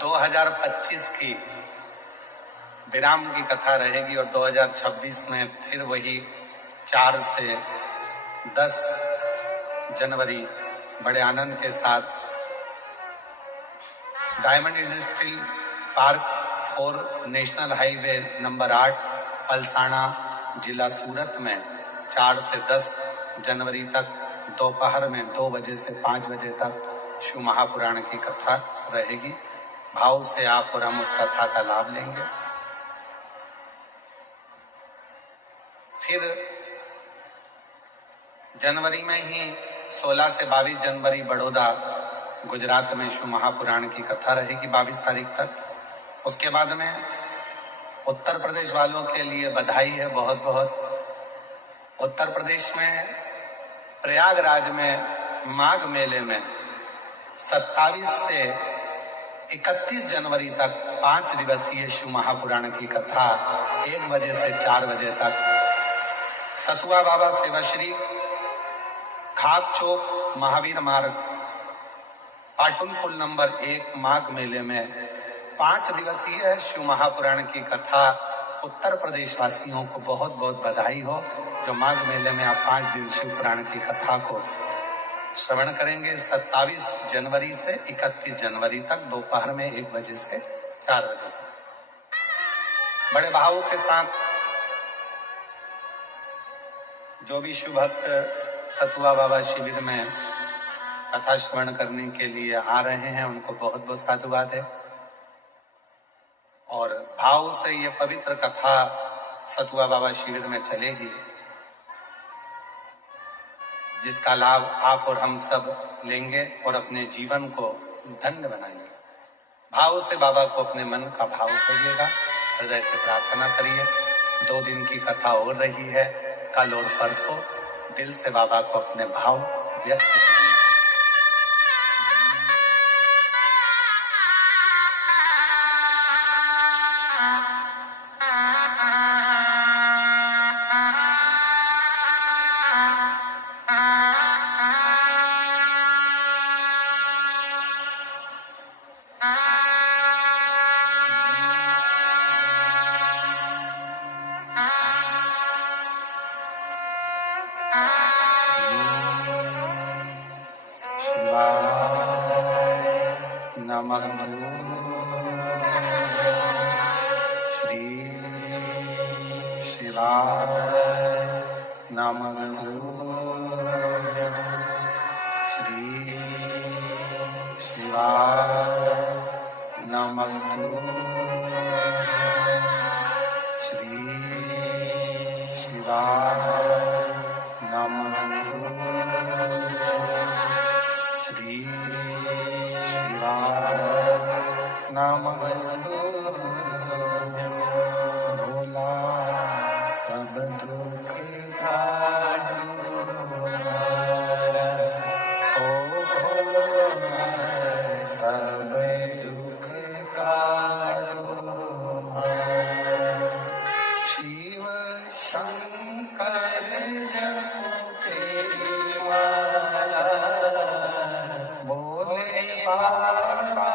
2025 की विराम की कथा रहेगी और 2026 में फिर वही 4 से 10 जनवरी बड़े आनंद के साथ diamond industrial park 4 national highway number 8 Palsana जिला सूरत में 4 से 10 जनवरी तक दोपहर में 2 बजे से 5 बजे तक शिव महापुराण की कथा रहेगी। भाव से आप और हम उस कथा का लाभ लेंगे। फिर जनवरी में ही 16 से 22 जनवरी बड़ौदा गुजरात में शिव महापुराण की कथा रहेगी 22 तारीख तक। उसके बाद में उत्तर प्रदेश वालों के लिए बधाई है बहुत बहुत। उत्तर प्रदेश में प्रयागराज में माघ मेले में 27 से 31 जनवरी तक 5 दिवसीय शिव महापुराण की कथा 1 बजे से 4 बजे तक सतुआ बाबा सेवाश्री खाक चौक महावीर मार्ग पाटुन पुल नंबर 1 माघ मेले में 5 दिवसीय शिव महापुराण की कथा। उत्तर प्रदेश वासियों को बहुत बहुत बधाई हो जो माघ मेले में आप 5 दिन शिव पुराण की कथा को श्रवण करेंगे। 27 जनवरी से 31 जनवरी तक दोपहर में 1 बजे से 4 बजे तक बड़े भावों के साथ जो भी शिव भक्त सतुआ बाबा शिविर में कथा श्रवण करने के लिए आ रहे हैं उनको बहुत बहुत साधुवाद है। और भाव से ये पवित्र कथा सतुआ बाबा शिविर में चलेगी जिसका लाभ आप और हम सब लेंगे और अपने जीवन को धन्य बनाएंगे। भाव से बाबा को अपने मन का भाव करिएगा, हृदय से प्रार्थना करिए। 2 दिन की कथा हो रही है, कल और परसों दिल से बाबा को अपने भाव व्यक्त करिए। श्री शिवाय नमः। श्री शिवाय नमः। श्री शिवाय नमः। श्री शिवाय नमस्तु। भोला सब दुख काटो ओ भोला सब दुख काटो। शिव शंकर जपो तेरी माला, भोले बाबा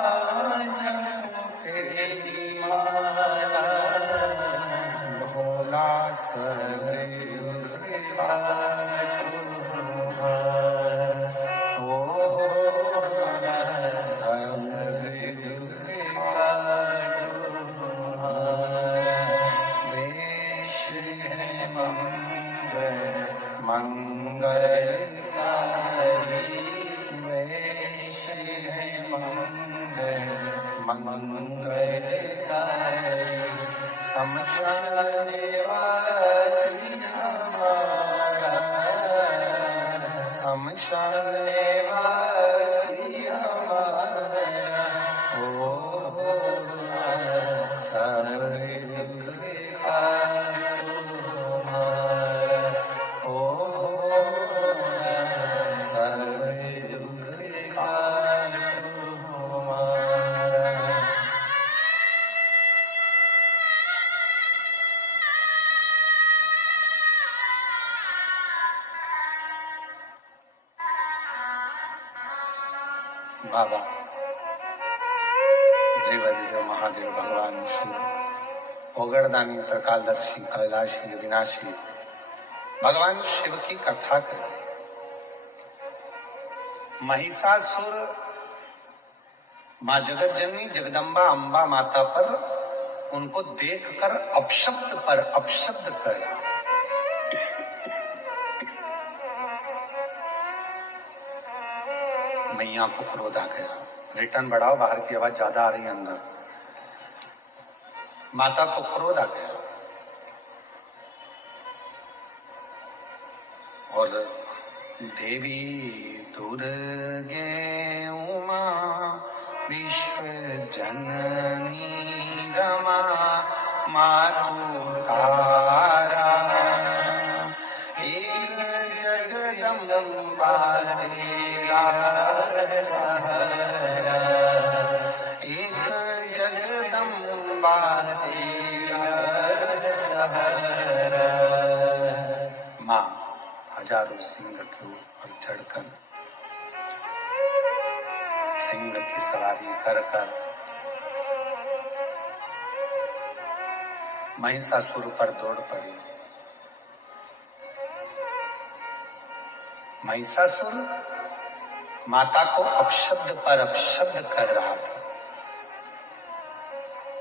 जपो तेरी माला। भोला सब दुख काटो ओ भोला सब दुख काटो। वेश है मंगलकारी, वेश है मंगलकारी। शमशान वासी हमारा, शमशान वासी हमारा ओ भोला सब दुख काटो हमारा। ओ भोला सब दुख काटो हमारा। बाबा देवादिदेव महादेव भगवान शिव ओगड़दानी त्रिकालदर्शी कैलाशी विनाशी भगवान शिव की कथा कर रहे। महिषासुर मां जगत जननी जगदम्बा अंबा माता पर उनको देखकर अपशब्द पर अपशब्द कर रहा। मैया को क्रोध आ गया। रिटर्न बढ़ाओ, बाहर की आवाज ज्यादा आ रही है अंदर। माता को क्रोध आ गया और देवी दुर्गे उमा विश्व जननी रमा मातु तारा एक जगदम्बा तेरा सहारा एक जगदम्बा तेरा सहारा। माँ हजारों सिंह के ऊपर चढ़कर सिंह की सवारी कर कर महिषासुर पर दौड़ पड़ी। महिषासुर माता को अपशब्द पर अपशब्द कह रहा था।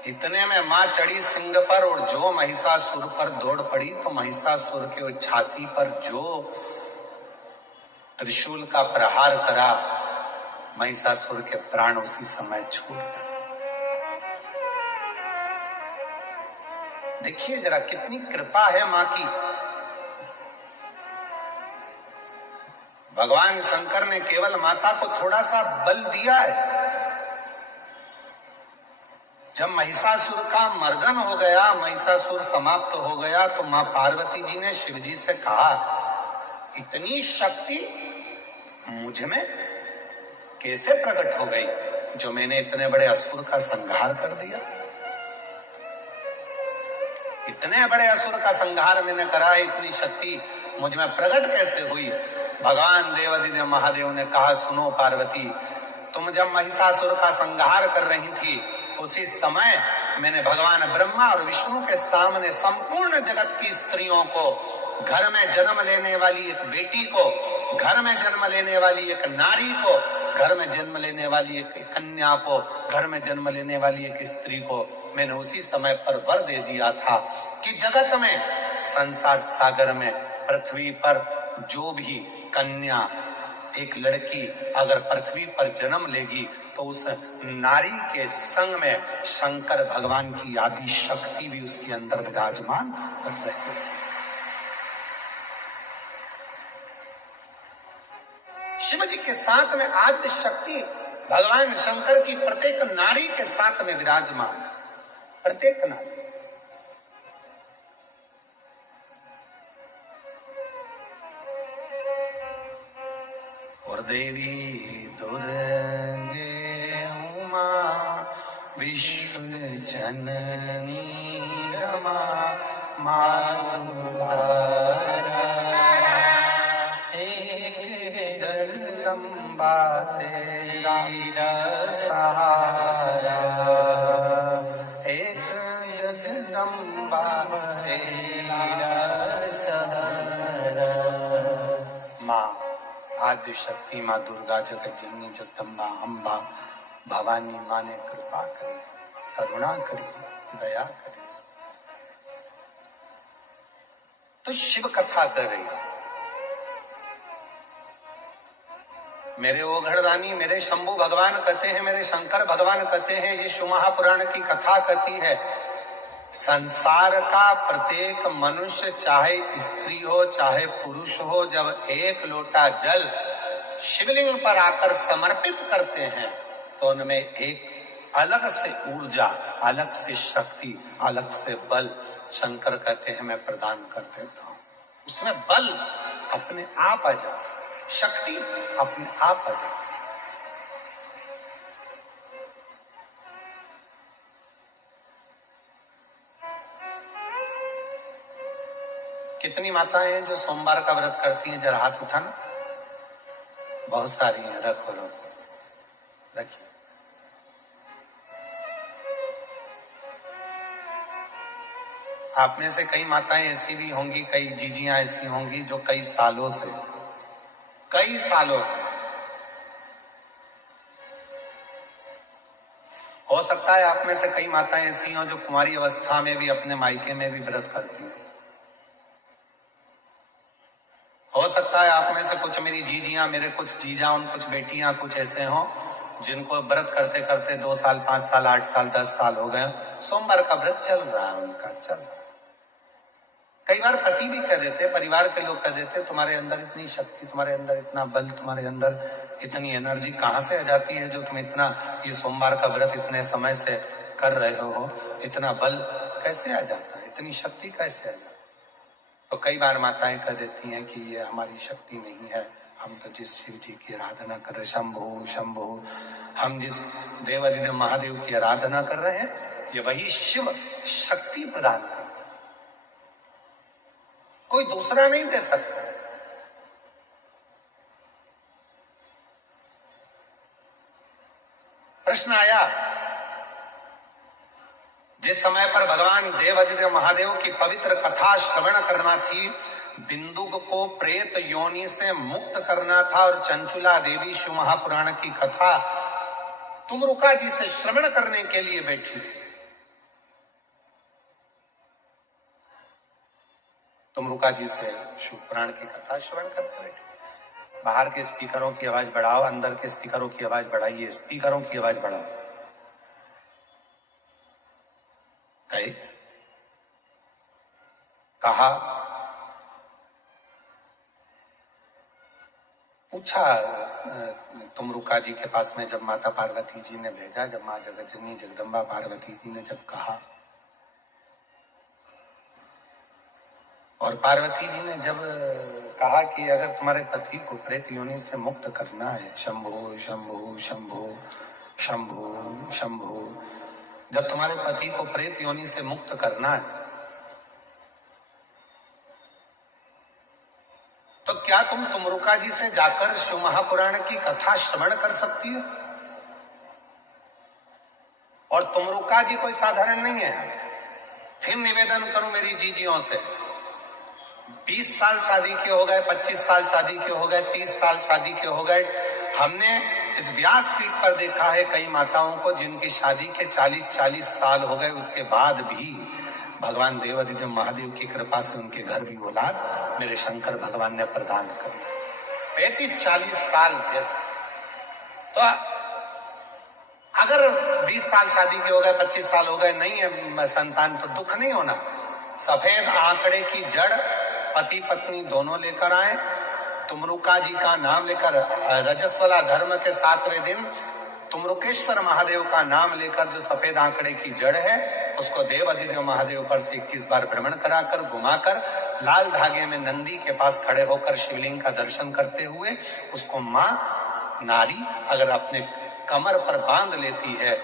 इतने में मां चढ़ी सिंह पर और जो महिषासुर पर दौड़ पड़ी तो महिषासुर के छाती पर जो त्रिशूल का प्रहार करा, महिषासुर के प्राण उसी समय छूट गए। देखिए जरा कितनी कृपा है मां की। भगवान शंकर ने केवल माता को थोड़ा सा बल दिया है। जब महिषासुर का मर्दन हो गया, महिषासुर समाप्त हो गया, तो मां पार्वती जी ने शिव जी से कहा, इतनी शक्ति मुझ में कैसे प्रकट हो गई जो मैंने इतने बड़े असुर का संहार कर दिया। इतने बड़े असुर का संहार मैंने करा, इतनी शक्ति मुझ में प्रकट कैसे हुई। भगवान देवादिदेव महादेव ने कहा, सुनो पार्वती, तुम जब महिषासुर का संहार कर रही थी उसी समय मैंने भगवान ब्रह्मा और विष्णु के सामने संपूर्ण जगत की स्त्रियों को, घर में जन्म लेने वाली एक बेटी को, घर में जन्म लेने वाली एक नारी को, घर में जन्म लेने वाली एक कन्या को, घर में जन्म लेने वाली एक स्त्री को मैंने उसी समय पर वर दे दिया था कि जगत में, संसार सागर में, पृथ्वी पर जो भी कन्या एक लड़की अगर पृथ्वी पर जन्म लेगी तो उस नारी के संग में शंकर भगवान की आदि शक्ति भी उसके अंदर विराजमान रहे। शिव जी के साथ में आद्य शक्ति भगवान शंकर की प्रत्येक नारी के साथ में विराजमान, प्रत्येक नारी। और देवी दुर्गे उमा विश्व जननी रमा मातु तारा एक जगदम्बा तेरा सहारा एक जगदम्बा तेरा सहारा। माँ आद्य शक्ति, माँ दुर्गा, जगत जननी, जगदम्बा, अम्बा, भवानी माँ ने कृपा करी, करुणा करी, दया करी। तो शिव कथा कर रही है। मेरे ओघड़दानी, मेरे शंभु भगवान कहते हैं, मेरे शंकर भगवान कहते हैं, ये शिव महापुराण की कथा कहती है, संसार का प्रत्येक मनुष्य, चाहे स्त्री हो चाहे पुरुष हो, जब एक लोटा जल शिवलिंग पर आकर समर्पित करते हैं तो उनमें एक अलग से ऊर्जा, अलग से शक्ति, अलग से बल शंकर कहते हैं मैं प्रदान कर देता हूं। उसमें बल अपने आप आ जाता, शक्ति अपने आप आ जाती। कितनी माताएं हैं जो सोमवार का व्रत करती हैं? जरा हाथ उठाना। बहुत सारी हैं, रखो रखो, रखिए। आप में से कई माताएं ऐसी भी होंगी, कई जीजियां ऐसी होंगी जो कई सालों से हो सकता है आप में से कई माताएं ऐसी हों जो कुंवारी अवस्था में भी अपने मायके में भी व्रत करती हैं। हो सकता है आप में से कुछ मेरी जीजियां, मेरे कुछ जीजा, उन कुछ बेटियां कुछ ऐसे हों जिनको व्रत करते करते 2 साल, 5 साल, 8 साल, 10 साल हो गए। सोमवार का व्रत चल रहा है उनका, चल रहा है। कई बार पति भी कह देते, परिवार के लोग कह देते, तुम्हारे अंदर इतनी शक्ति, तुम्हारे अंदर इतना बल, तुम्हारे अंदर इतनी एनर्जी कहां से आ जाती है जो तुम इतना ये सोमवार का व्रत इतने समय से कर रहे हो, इतना बल कैसे आ जाता है, इतनी शक्ति कैसे आ जाती है? तो कई बार माताएं कह देती हैं कि ये हमारी शक्ति नहीं है, हम तो जिस शिव जी की आराधना कर रहे, शंभु शंभु, हम जिस देवाधिदेव महादेव की आराधना कर रहे हैं, ये वही शिव शक्ति प्रदान करता है, कोई दूसरा नहीं दे सकता। प्रश्न आया, जिस समय पर भगवान देवाधिदेव महादेव की पवित्र कथा श्रवण करना थी, बिंदुक को प्रेत योनि से मुक्त करना था और चंचुला देवी शिव महापुराण की कथा तुमरुका जी से श्रवण करने के लिए बैठी थी। तुमरुका जी से शिव पुराण की कथा श्रवण करने बैठे। बाहर के स्पीकरों की आवाज बढ़ाओ, अंदर के स्पीकरों की आवाज बढ़ाइए, स्पीकरों की आवाज बढ़ाओ। कहा, पूछा तुमरुका जी के पास में जब माता पार्वती जी ने भेजा, जब माँ जगतजननी जगदम्बा पार्वती जी ने जब कहा, और पार्वती जी ने जब कहा कि अगर तुम्हारे पति को प्रेत योनि से मुक्त करना है, शंभु शंभु शंभु शंभु शंभु, जब तुम्हारे पति को प्रेत योनि से मुक्त करना है तो क्या तुम तुमरुका जी से जाकर शिव महापुराण की कथा श्रवण कर सकती हो? और तुमरुका जी कोई साधारण नहीं है। फिर निवेदन करूं मेरी जीजियों से, 20 साल शादी के हो गए, 25 साल शादी के हो गए, 30 साल शादी के हो गए, हमने इस व्यासपीठ पर देखा है कई माताओं को जिनकी शादी के 40-40 साल हो गए, उसके बाद भी भगवान देवाधिदेव महादेव की कृपा से उनके घर भी औलाद मेरे शंकर भगवान ने प्रदान कर। 35-40 साल तो अगर 20 साल शादी के हो गए, 25 साल हो गए, नहीं है संतान, तो दुख नहीं होना। सफेद आंकड़े की जड़ पति पत्नी दोनों लेकर आए, तुमरुका जी का नाम लेकर, रजस्वला धर्म के 7वें दिन तुमरुकेश्वर महादेव का नाम लेकर जो सफेद आंकड़े की जड़ है उसको देवाधिदेव महादेव पर से 21 बार भ्रमण कराकर, घुमाकर, लाल धागे में नंदी के पास खड़े होकर शिवलिंग का दर्शन करते हुए उसको मां नारी अगर अपने कमर पर बांध लेती है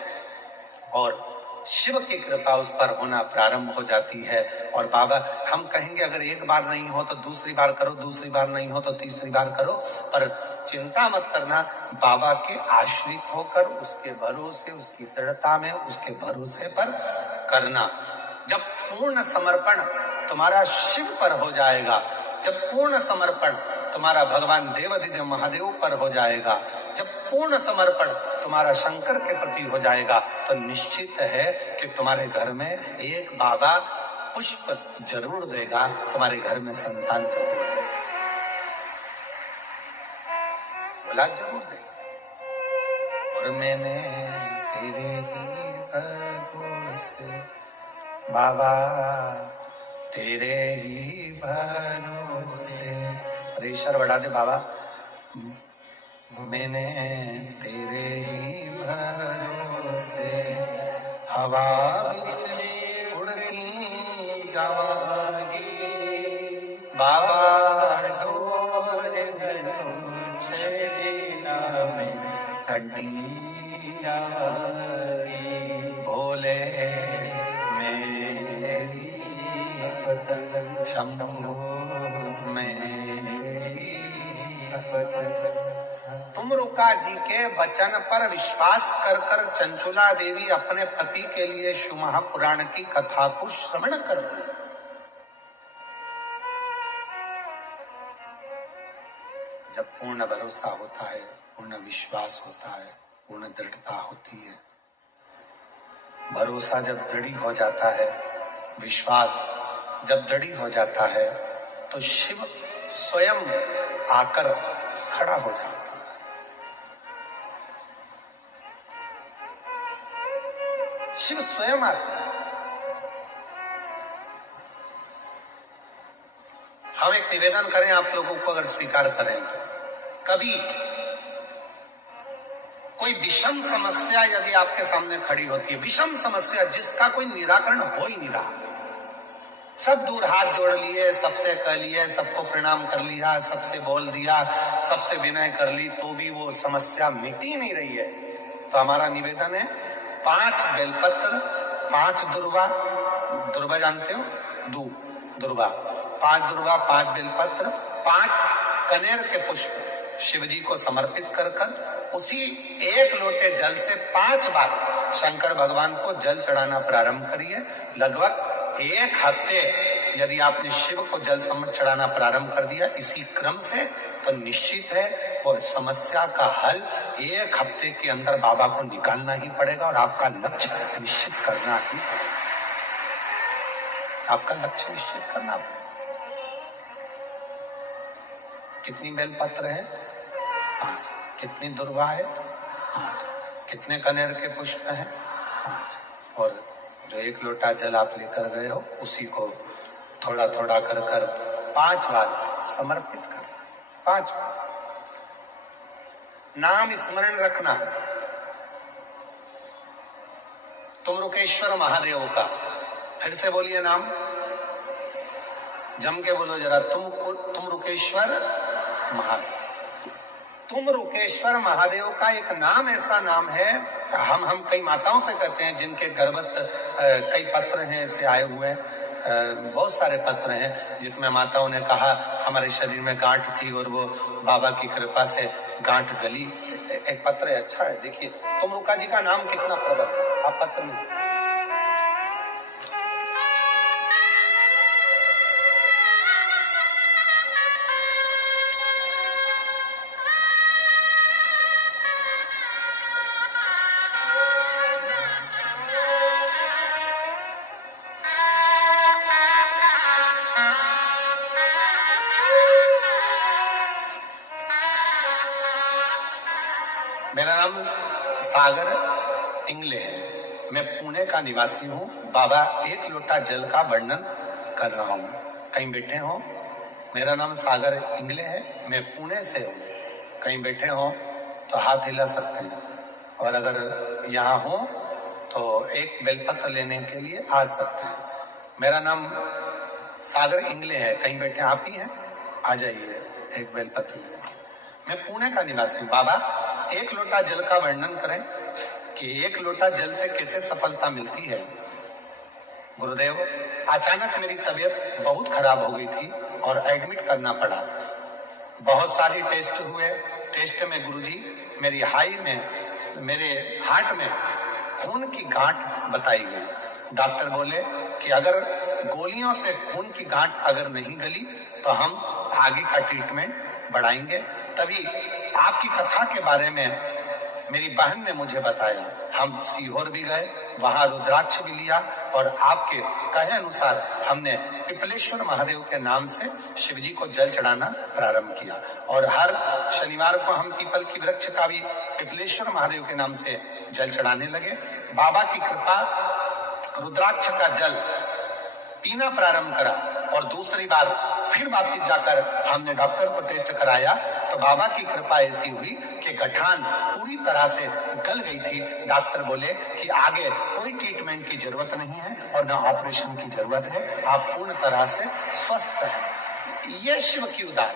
और शिव की कृपा उस पर होना प्रारंभ हो जाती है। और बाबा, हम कहेंगे अगर एक बार नहीं हो तो दूसरी बार करो, दूसरी बार नहीं हो तो तीसरी बार करो, पर चिंता मत करना, बाबा के आश्रित होकर उसके भरोसे, उसकी दृढ़ता में, उसके भरोसे पर करना। जब पूर्ण समर्पण तुम्हारा शिव पर हो जाएगा, जब पूर्ण समर्पण तुम्हारा भगवान देवाधिदेव महादेव पर हो जाएगा, जब पूर्ण समर्पण तुम्हारा शंकर के प्रति हो जाएगा, तो निश्चित है कि तुम्हारे घर में एक बाबा पुष्प जरूर देगा, तुम्हारे घर में संतान जरूर देगा, औलाद जरूर देगा। और मैंने तेरे ही भरोसे बाबा, तेरे ही भरोसे, प्रेशर बढ़ा दे बाबा, मैंने तेरे ही भरोसे हवा बिच उड़ती जावागी, बाबा डोर छेड़ीना में कटी जावागी, भोले मेरी पतंग शंभू मेरी पतंग। तुमरुका जी के वचन पर विश्वास कर कर चंचुला देवी अपने पति के लिए शिव महापुराण की कथा को श्रवण कर रही। जब पूर्ण भरोसा होता है, पूर्ण विश्वास होता है, पूर्ण दृढ़ता होती है, भरोसा जब दृढ़ हो जाता है, विश्वास जब दृढ़ हो जाता है, तो शिव स्वयं आकर खड़ा हो जाता है। शिव स्वयं आकर, हम एक निवेदन करें आप लोगों को, अगर स्वीकार करें तो कभी कोई विषम समस्या यदि आपके सामने खड़ी होती है, विषम समस्या जिसका कोई निराकरण हो ही नहीं रहा, सब दूर हाथ जोड़ लिए, सबसे कह लिए, सबको प्रणाम कर लिया, सबसे बोल दिया, सबसे विनय कर ली, तो भी वो समस्या मिटी नहीं रही है, तो हमारा निवेदन है 5 बेलपत्र, 5 दुर्वा, दुर्वा जानते हो, दुर्वा, 5 दुर्वा, 5 बेलपत्र, 5 कनेर के पुष्प शिव जी को समर्पित कर कर उसी 1 लोटे जल से 5 बार शंकर भगवान को जल चढ़ाना प्रारंभ करिए। लगभग 1 हफ्ते यदि आपने शिव को जल चढ़ाना प्रारंभ कर दिया इसी क्रम से, तो निश्चित है वो समस्या का हल 1 हफ्ते के अंदर बाबा को निकालना ही पड़ेगा और आपका लक्ष्य निश्चित करना ही पड़ेगा। आपका लक्ष्य निश्चित करना पड़ेगा। कितनी बेलपत्र है? 5। कितनी दुर्वा है? 5। कितने कनेर के पुष्प हैं? 5। और जो 1 लोटा जल आप लेकर गए हो उसी को थोड़ा थोड़ा कर कर 5 बार समर्पित कर, 5 बार नाम स्मरण रखना। तुम रुकेश्वर महादेव का, फिर से बोलिए नाम, जम के बोलो जरा, तुम रुकेश्वर महादेव। तुम रुकेश्वर महादेव का एक नाम ऐसा नाम है, हम कई माताओं से कहते हैं जिनके गर्भस्थ कई पत्र हैं ऐसे आए हुए, बहुत सारे पत्र हैं जिसमें माताओं ने कहा हमारे शरीर में गांठ थी और वो बाबा की कृपा से गांठ गली। एक पत्र है, अच्छा है, देखिए तुम रुका जी का नाम कितना प्रबल, आप पत्र में मेरा नाम सागर इंगले है, मैं पुणे का निवासी हूँ। बाबा 1 लोटा जल का वर्णन कर रहा हूँ, कहीं बैठे हो। मेरा नाम सागर इंगले है, मैं पुणे से हूँ, कहीं बैठे हो तो हाथ हिला सकते हैं, और अगर यहाँ हो तो एक बेलपत्र लेने के लिए आ सकते हैं। मेरा नाम सागर इंगले है, कहीं बैठे आप ही हैं, आ जाइए एक बेलपत्र लेने। मैं पुणे का निवासी हूँ। बाबा 1 लोटा जल का वर्णन करें कि 1 लोटा जल से कैसे सफलता मिलती है। गुरुदेव, अचानक मेरी तबीयत बहुत खराब हो गई थी और एडमिट करना पड़ा। बहुत सारी टेस्ट हुए, टेस्ट में गुरुजी मेरी मेरे हार्ट में खून की गांठ बताई गई। डॉक्टर बोले कि अगर गोलियों से खून की गांठ अगर नहीं गली तो हम आगे का ट्रीटमेंट बढ़ाएंगे। तभी आपकी कथा के बारे में मेरी बहन ने मुझे बताया। हम सीहोर भी गए, वहां रुद्राक्ष भी लिया और आपके कहे अनुसार हमने पिपलेश्वर महादेव के नाम से शिव जी को जल चढ़ाना प्रारंभ किया। और हर शनिवार को हम पीपल की वृक्ष का भी पिपलेश्वर महादेव के नाम से जल चढ़ाने लगे। बाबा की कृपा, रुद्राक्ष का जल पीना प्रारंभ करा और दूसरी बार फिर वापिस जाकर हमने डॉक्टर को टेस्ट कराया तो बाबा की कृपा ऐसी हुई कि गठान पूरी तरह से गल गई थी। डॉक्टर बोले कि आगे कोई ट्रीटमेंट की जरूरत नहीं है और न ऑपरेशन की जरूरत है, आप पूर्ण तरह से स्वस्थ हैं। ये शिव की उदार।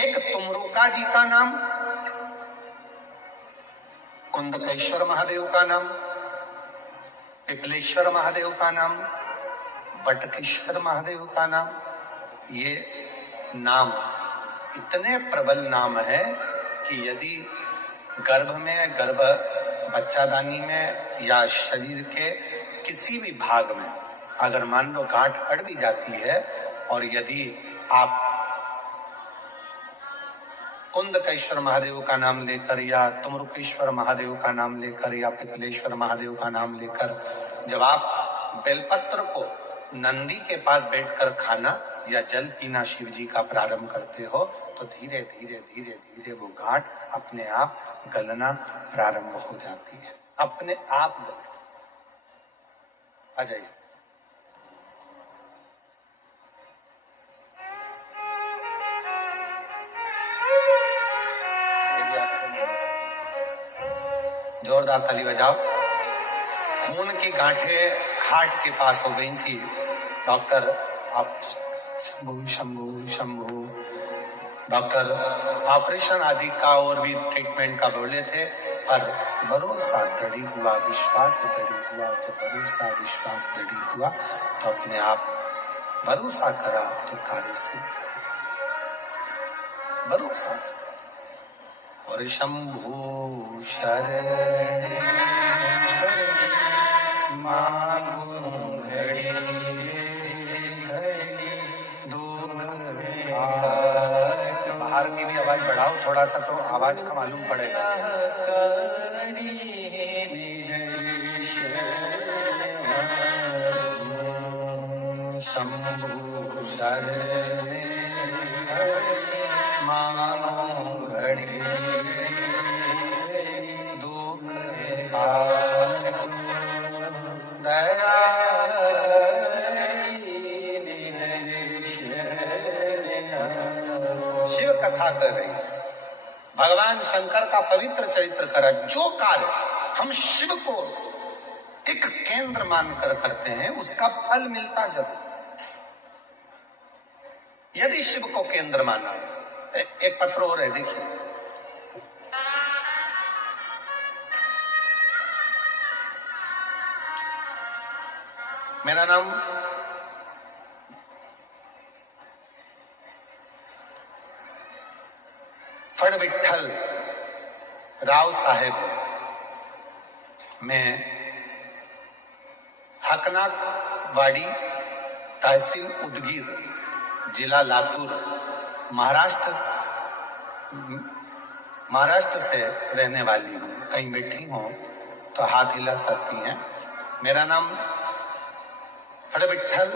एक तुमरुका जी का नाम, कुंदकेश्वर महादेव का नाम, पिपलेश्वर महादेव का नाम, बटकेश्वर महादेव का नाम, ये नाम इतने प्रबल नाम है कि यदि गर्भ में, गर्भ बच्चादानी में या शरीर के किसी भी भाग में अगर मान लो गांठ अड़ भी जाती है और यदि आप कुंदकेश्वर महादेव का नाम लेकर या तुमरुकेश्वर महादेव का नाम लेकर या पिपलेश्वर महादेव का नाम लेकर जब आप बेलपत्र को नंदी के पास बैठकर खाना या जल पीना शिव जी का प्रारंभ करते हो तो धीरे धीरे धीरे धीरे वो गांठ अपने आप गलना प्रारंभ हो जाती है, अपने आप गल। आ जाइए। जोरदार ताली बजाओ। खून की गांठें हार्ट के पास हो गई थी। डॉक्टर आप शंभू शंभू शंभू डॉक्टर ऑपरेशन आदि का और भी ट्रीटमेंट का बोले थे, पर भरोसा दृढ़ हुआ, विश्वास दृढ़ हुआ। जब भरोसा विश्वास दृढ़ हुआ तो अपने आप भरोसा करा तो कार्य सिद्ध। भरोसा और शंभू शरण मांगो घड़ी बाहर की भी आवाज बढ़ाओ थोड़ा सा तो आवाज का मालूम पड़ेगा। शंभू शरण मानो घड़ी दुख दया शिव कथा कर रही है। भगवान शंकर का पवित्र चरित्र करा। जो कार्य हम शिव को एक केंद्र मानकर करते हैं उसका फल मिलता जरूर। यदि शिव को केंद्र माना, एक पत्र और है देखिए। मेरा नाम फड़ विठल राव साहेब है। मैं हकनाकवाड़ी, तहसील उदगीर, जिला लातूर, महाराष्ट्र से रहने वाली हूँ। कहीं बैठी हूँ तो हाथ हिला सकती हैं। मेरा नाम फड़ विठल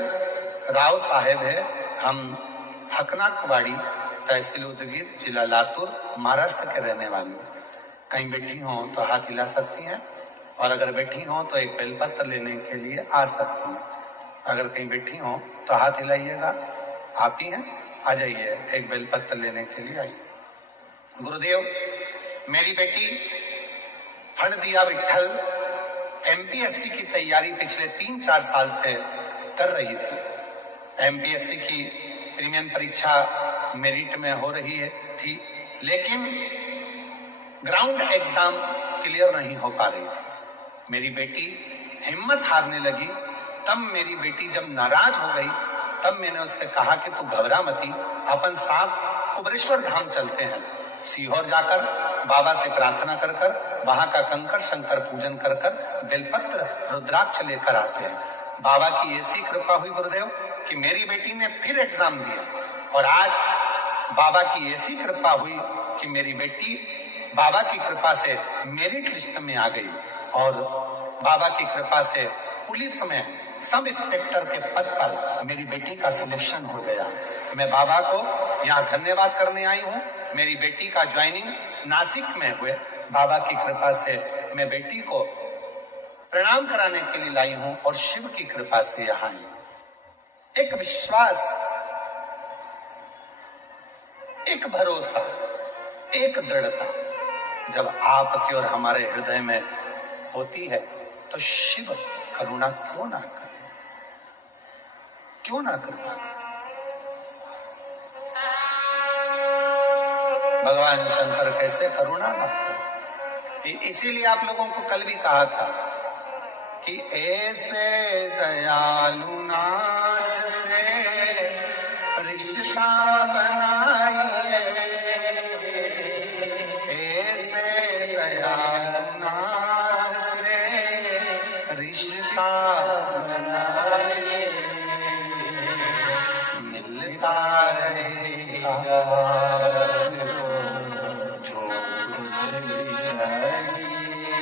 राव साहेब है। हम हकनाकवाड़ी, तहसील उदगीर, जिला लातूर, महाराष्ट्र के रहने वाले। कहीं बैठी हो तो हाथ हिला सकती हैं और अगर बैठी हो तो एक बेलपत्र लेने के लिए आ सकती हैं। अगर कहीं बैठी हो तो हाथ हिलाइएगा। आप ही हैं, आ जाइए, एक बेलपत्र लेने के लिए आइए। गुरुदेव, मेरी बेटी फड़ दिया विठल एमपीएससी की तैयारी पिछले 3-4 साल से कर रही थी। एमपीएससी की प्रीमियम परीक्षा मेरिट में हो रही थी, लेकिन ग्राउंड एग्जाम क्लियर नहीं हो पा रही थी। मेरी बेटी हिम्मत हारने लगी। तब मेरी बेटी जब नाराज हो गई तब मैंने उससे कहा कि तू घबरा मती, अपन साथ कुबरेश्वर धाम चलते हैं। सीहोर जाकर बाबा से प्रार्थना कर कर वहां का कंकड़ शंकर पूजन कर कर बेलपत्र रुद्राक्ष लेकर आते हैं। बाबा की ऐसी कृपा हुई गुरुदेव कि मेरी बेटी ने फिर एग्जाम दिया और आज बाबा की ऐसी कृपा हुई कि मेरी बेटी बाबा की कृपा से मेरिट लिस्ट में आ गई और बाबा की कृपा से पुलिस में सब इंस्पेक्टर के पद पर मेरी बेटी का सिलेक्शन हो गया। मैं बाबा को यहाँ धन्यवाद करने आई हूँ। मेरी बेटी का ज्वाइनिंग नासिक में हुए। बाबा की कृपा से मैं बेटी को प्रणाम कराने के लिए लाई हूँ और शिव की कृपा से यहाँ आई। एक विश्वास, एक भरोसा, एक दृढ़ता जब आपके और हमारे हृदय में होती है तो शिव करुणा क्यों ना करे, क्यों ना कृपा करे। भगवान शंकर कैसे करुणा ना करे। इसीलिए आप लोगों को कल भी कहा था कि ऐसे दयालु नाथ से रिश्ता बनाइए, रिश्ता बनाए मिलता रहेगा जो कुछ भी चाहिए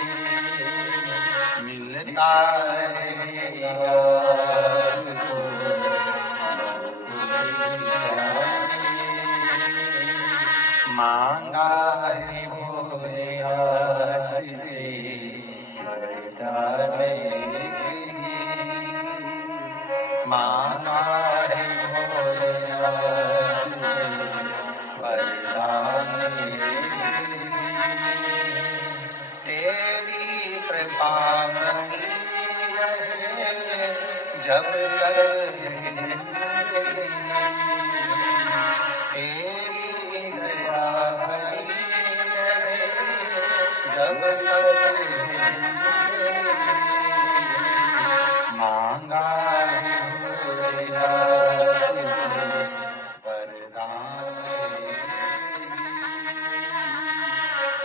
मिलता रहेगा जो कुछ भी चाहिए मांगा है भोलेनाथ से वरदान मांगा है भोलेनाथ से वरदान तेरी कृपा बनी रहे जब तक तेरी कृपा बनी रहे जब तक मांगा है भोलेनाथ से वरदान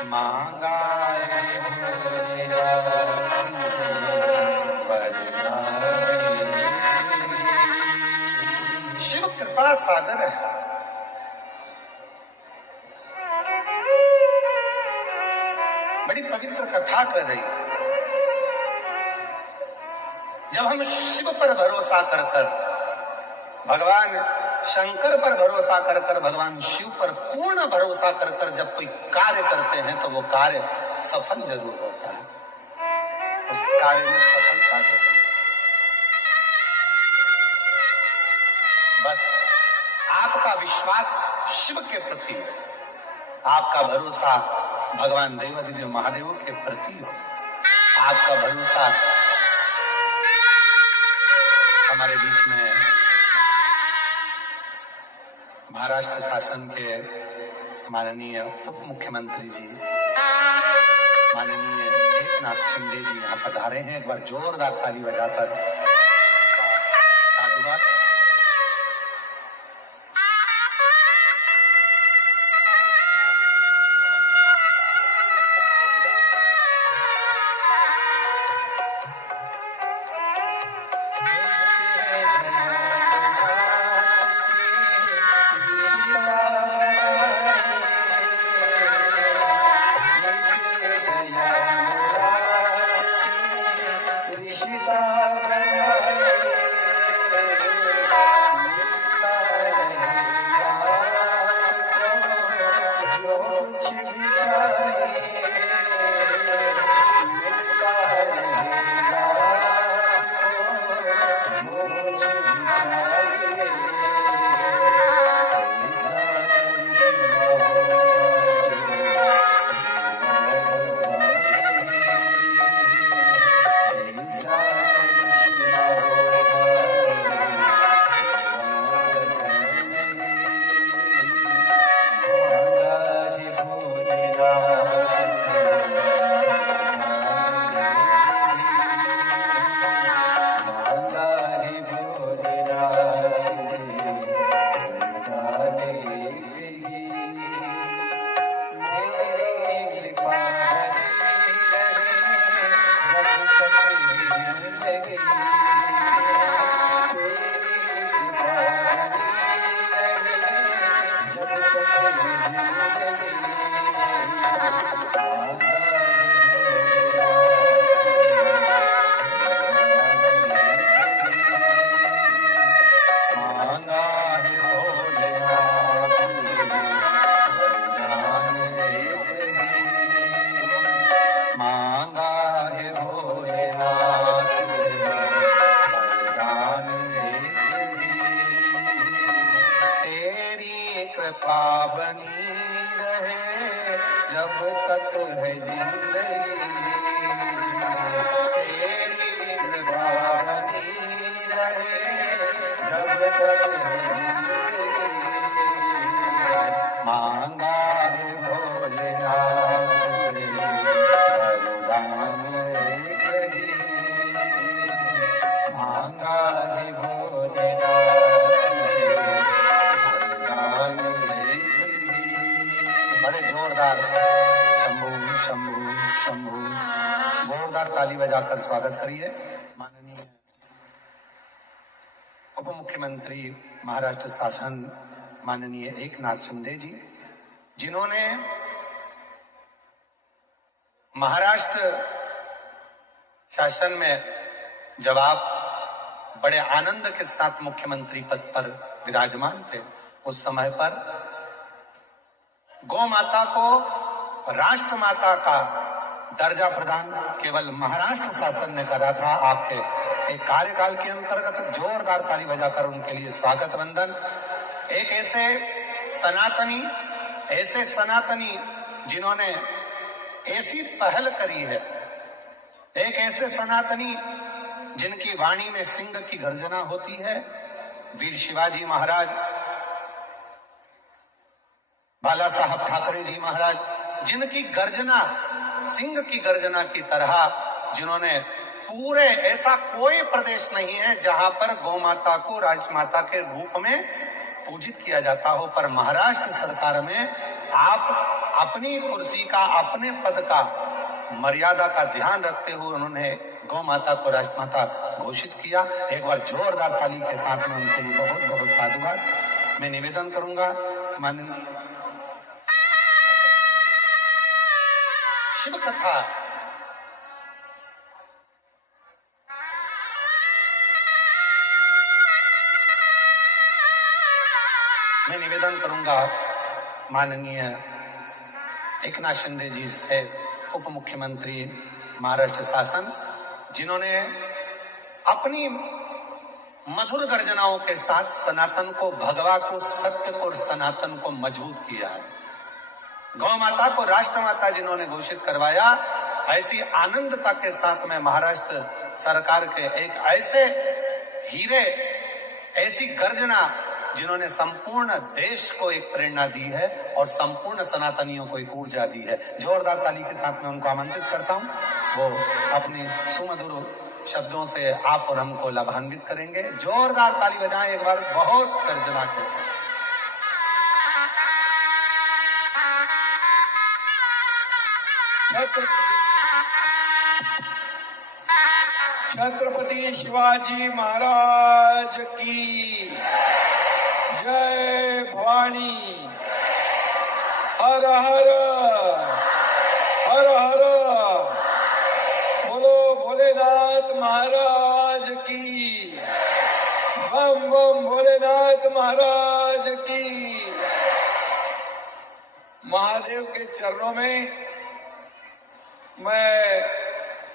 मांगा है भोलेनाथ से वरदान शिव कृपा सागर है बड़ी पवित्र कथा कर रही है जब हम शिव पर भरोसा कर कर भगवान शंकर पर भरोसा कर कर भगवान शिव पर पूर्ण भरोसा कर कर जब कोई कार्य करते हैं तो वो कार्य सफल जरूर होता है उस कार्य में सफलता जरूर बस आपका विश्वास शिव के प्रति है आपका भरोसा भगवान देवादिदेव महादेव के प्रति हो आपका भरोसा हमारे बीच में महाराष्ट्र शासन के माननीय उप मुख्यमंत्री जी माननीय एकनाथ शिंदे जी यहाँ पधारे हैं एक बार जोरदार ताली बजाकर साधुवाद कृपा बनी रहे जब तक है जिंदगी तेरी कृपा बनी रहे जब तक है जिंदगी मांगा है भोलेनाथ से वरदान एक ही मांगा है भोलेनाथ से वरदान बड़े जोरदार शंभू शंभू शंभू जोरदार ताली बजाकर स्वागत करिए माननीय उप मुख्यमंत्री महाराष्ट्र शासन माननीय एकनाथ शिंदे जी, जिन्होंने महाराष्ट्र शासन में जब आप बड़े आनंद के साथ मुख्यमंत्री पद पर विराजमान थे, उस समय पर गौ माता को राष्ट्र माता का दर्जा प्रदान केवल महाराष्ट्र शासन ने करा था। आपके एक कार्यकाल के अंतर्गत जोरदार ताली बजाकर उनके लिए स्वागत वंदन। एक ऐसे सनातनी जिन्होंने ऐसी पहल करी है, एक ऐसे सनातनी जिनकी वाणी में सिंह की गर्जना होती है, वीर शिवाजी महाराज, बाला साहब ठाकरे जी महाराज, जिनकी गर्जना सिंह की गर्जना की तरह, जिन्होंने पूरे ऐसा कोई प्रदेश नहीं है जहां पर गौ माता को राजमाता के रूप में पूजित किया जाता हो, पर महाराष्ट्र सरकार में आप अपनी कुर्सी का, अपने पद का, मर्यादा का ध्यान रखते हुए उन्होंने गौ माता को राजमाता घोषित किया। एक बार जोरदार ताली के साथ में उनके लिए बहुत बहुत साधुवाद। मैं निवेदन करूंगा माननीय शिव कथा मैं निवेदन करूंगा माननीय एकनाथ शिंदे जी से, उप मुख्यमंत्री महाराष्ट्र शासन, जिन्होंने अपनी मधुर गर्जनाओं के साथ सनातन को, भगवा को, सत्य को और सनातन को मजबूत किया है। गौ माता को राष्ट्र माता जिन्होंने घोषित करवाया, ऐसी आनंदता के साथ में महाराष्ट्र सरकार के एक ऐसे हीरे, ऐसी गर्जना जिन्होंने संपूर्ण देश को एक प्रेरणा दी है और संपूर्ण सनातनियों को एक ऊर्जा दी है। जोरदार ताली के साथ में उनको आमंत्रित करता हूं, वो अपने सुमधुर शब्दों से आप और हमको लाभान्वित करेंगे। जोरदार ताली बजाएं एक बार, बहुत गर्जना के साथ। छत्रपति शिवाजी महाराज की जय। भवानी। हर हर हर हर, बोलो भोलेनाथ महाराज की। बम बम भोलेनाथ महाराज की। महादेव के चरणों में मैं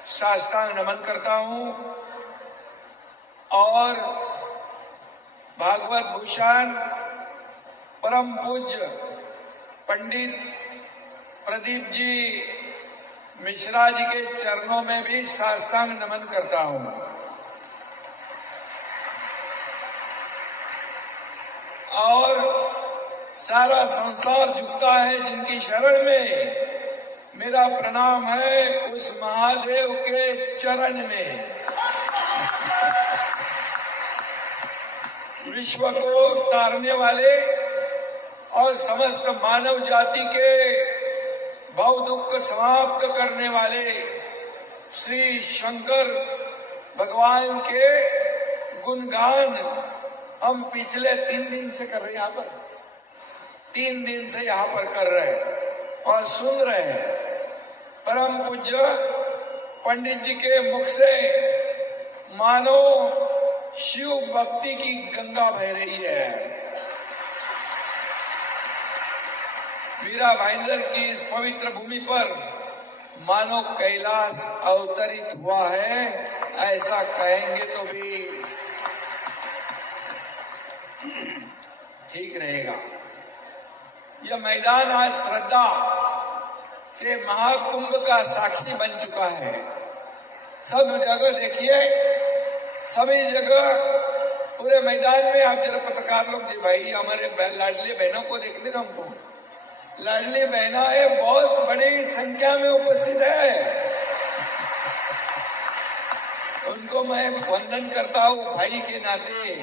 साष्टांग नमन करता हूं और भागवत भूषण परम पूज्य पंडित प्रदीप जी मिश्रा जी के चरणों में भी साष्टांग नमन करता हूं। और सारा संसार झुकता है जिनकी शरण में, मेरा प्रणाम है उस महादेव के चरण में। विश्व को तारने वाले और समस्त मानव जाति के भव दुख समाप्त करने वाले श्री शंकर भगवान के गुणगान हम पिछले 3 दिन से कर रहे हैं। यहाँ पर 3 दिन से यहाँ पर कर रहे हैं और सुन रहे हैं। परम पूज्य पंडित जी के मुख से मानो शिव भक्ति की गंगा बह रही है। वीरा भाईंदर की इस पवित्र भूमि पर मानो कैलाश अवतरित हुआ है, ऐसा कहेंगे तो भी ठीक रहेगा। यह मैदान आज श्रद्धा के महाकुंभ का साक्षी बन चुका है। सब जगह देखिए, सभी जगह पूरे मैदान में आप जरा पत्रकार लोग जी भाई हमारे लाडली बहनों को देखने, हमको लाडली बहनाएं बहुत बड़ी संख्या में उपस्थित है। उनको मैं वंदन करता हूँ भाई के नाते,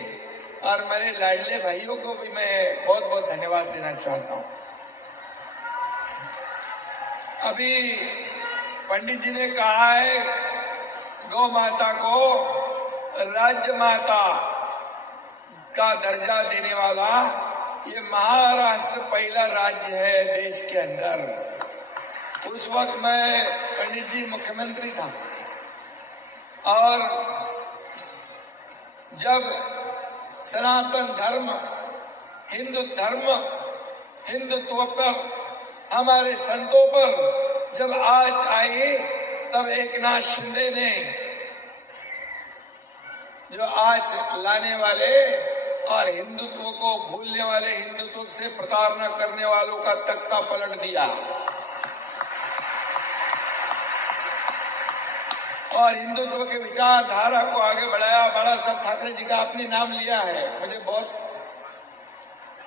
और मेरे लाडले भाइयों को भी मैं बहुत बहुत धन्यवाद देना चाहता हूँ। अभी पंडित जी ने कहा है गौ माता को राज्य माता का दर्जा देने वाला ये महाराष्ट्र पहला राज्य है देश के अंदर। उस वक्त मैं पंडित जी मुख्यमंत्री था और जब सनातन धर्म हिंदुत्व पर हमारे संतों पर जब आज आई, तब एकनाथ शिंदे ने जो आज लाने वाले और हिंदुत्व को भूलने वाले, हिंदुत्व से प्रताड़ना करने वालों का तख्ता पलट दिया और हिंदुत्व के विचारधारा को आगे बढ़ाया। बाला साहब ठाकरे जी का आपने नाम लिया है, मुझे बहुत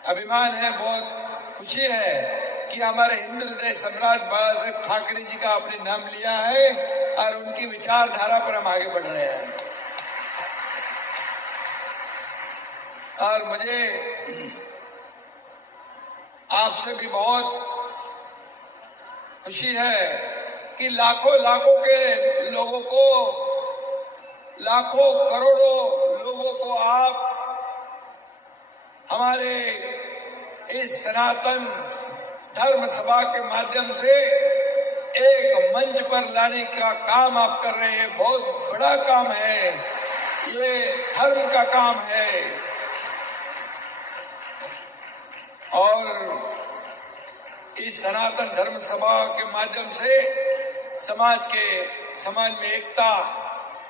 अभिमान है, बहुत खुशी है कि हमारे हिंदू हृदय सम्राट बाला साहब ठाकरे जी का आपने नाम लिया है और उनकी विचारधारा पर हम आगे बढ़ रहे हैं। और मुझे आपसे भी बहुत खुशी है कि लाखों के लोगों को, लाखों करोड़ों लोगों को आप हमारे इस सनातन धर्म सभा के माध्यम से एक मंच पर लाने का काम आप कर रहे हैं। बहुत बड़ा काम है, ये धर्म का काम है और इस सनातन धर्म सभा के माध्यम से समाज में एकता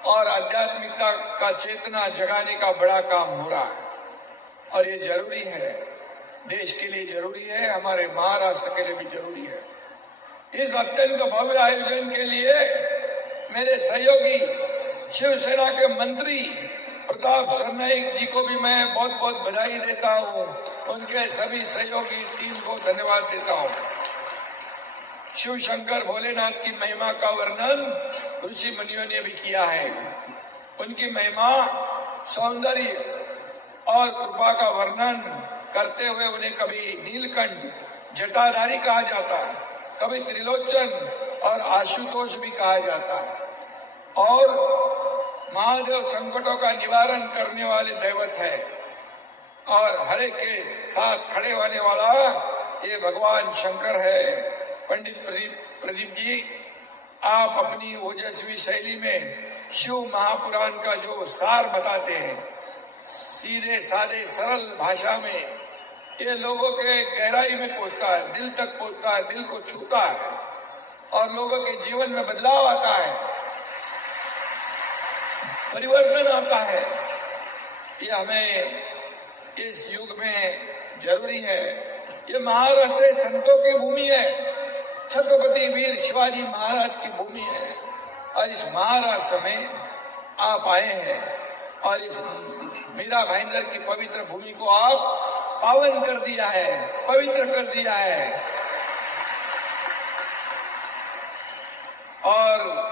और आध्यात्मिकता का चेतना जगाने का बड़ा काम हो रहा है और ये जरूरी है, देश के लिए जरूरी है, हमारे महाराष्ट्र के लिए भी जरूरी है। इस अत्यंत भव्य आयोजन के लिए मेरे सहयोगी शिवसेना के मंत्री प्रताप सरनाईक जी को भी मैं बहुत बहुत बधाई देता हूँ, उनके सभी सहयोगी टीम को धन्यवाद देता हूँ। शिव शंकर भोलेनाथ की महिमा का वर्णन ऋषि मुनियों ने भी किया है। उनकी महिमा, सौंदर्य और कृपा का वर्णन करते हुए उन्हें कभी नीलकंठ जटाधारी कहा जाता है, कभी त्रिलोचन और आशुतोष भी कहा जाता है और महादेव संकटों का निवारण करने वाले दैवत है और हर एक के साथ खड़े होने वाला ये भगवान शंकर है। पंडित प्रदीप जी, आप अपनी ओजस्वी शैली में शिव महापुराण का जो सार बताते हैं, सीधे सादे सरल भाषा में, ये लोगों के गहराई में पहुंचता है, दिल तक पहुंचता है, दिल को छूता है और लोगों के जीवन में बदलाव आता है, परिवर्तन आता है। ये हमें इस युग में जरूरी है। ये महाराष्ट्र संतों की भूमि है, छत्रपति वीर शिवाजी महाराज की भूमि है और इस महाराष्ट्र में आप आए हैं और इस मीरा भाईंदर की पवित्र भूमि को आप पावन कर दिया है, पवित्र कर दिया है और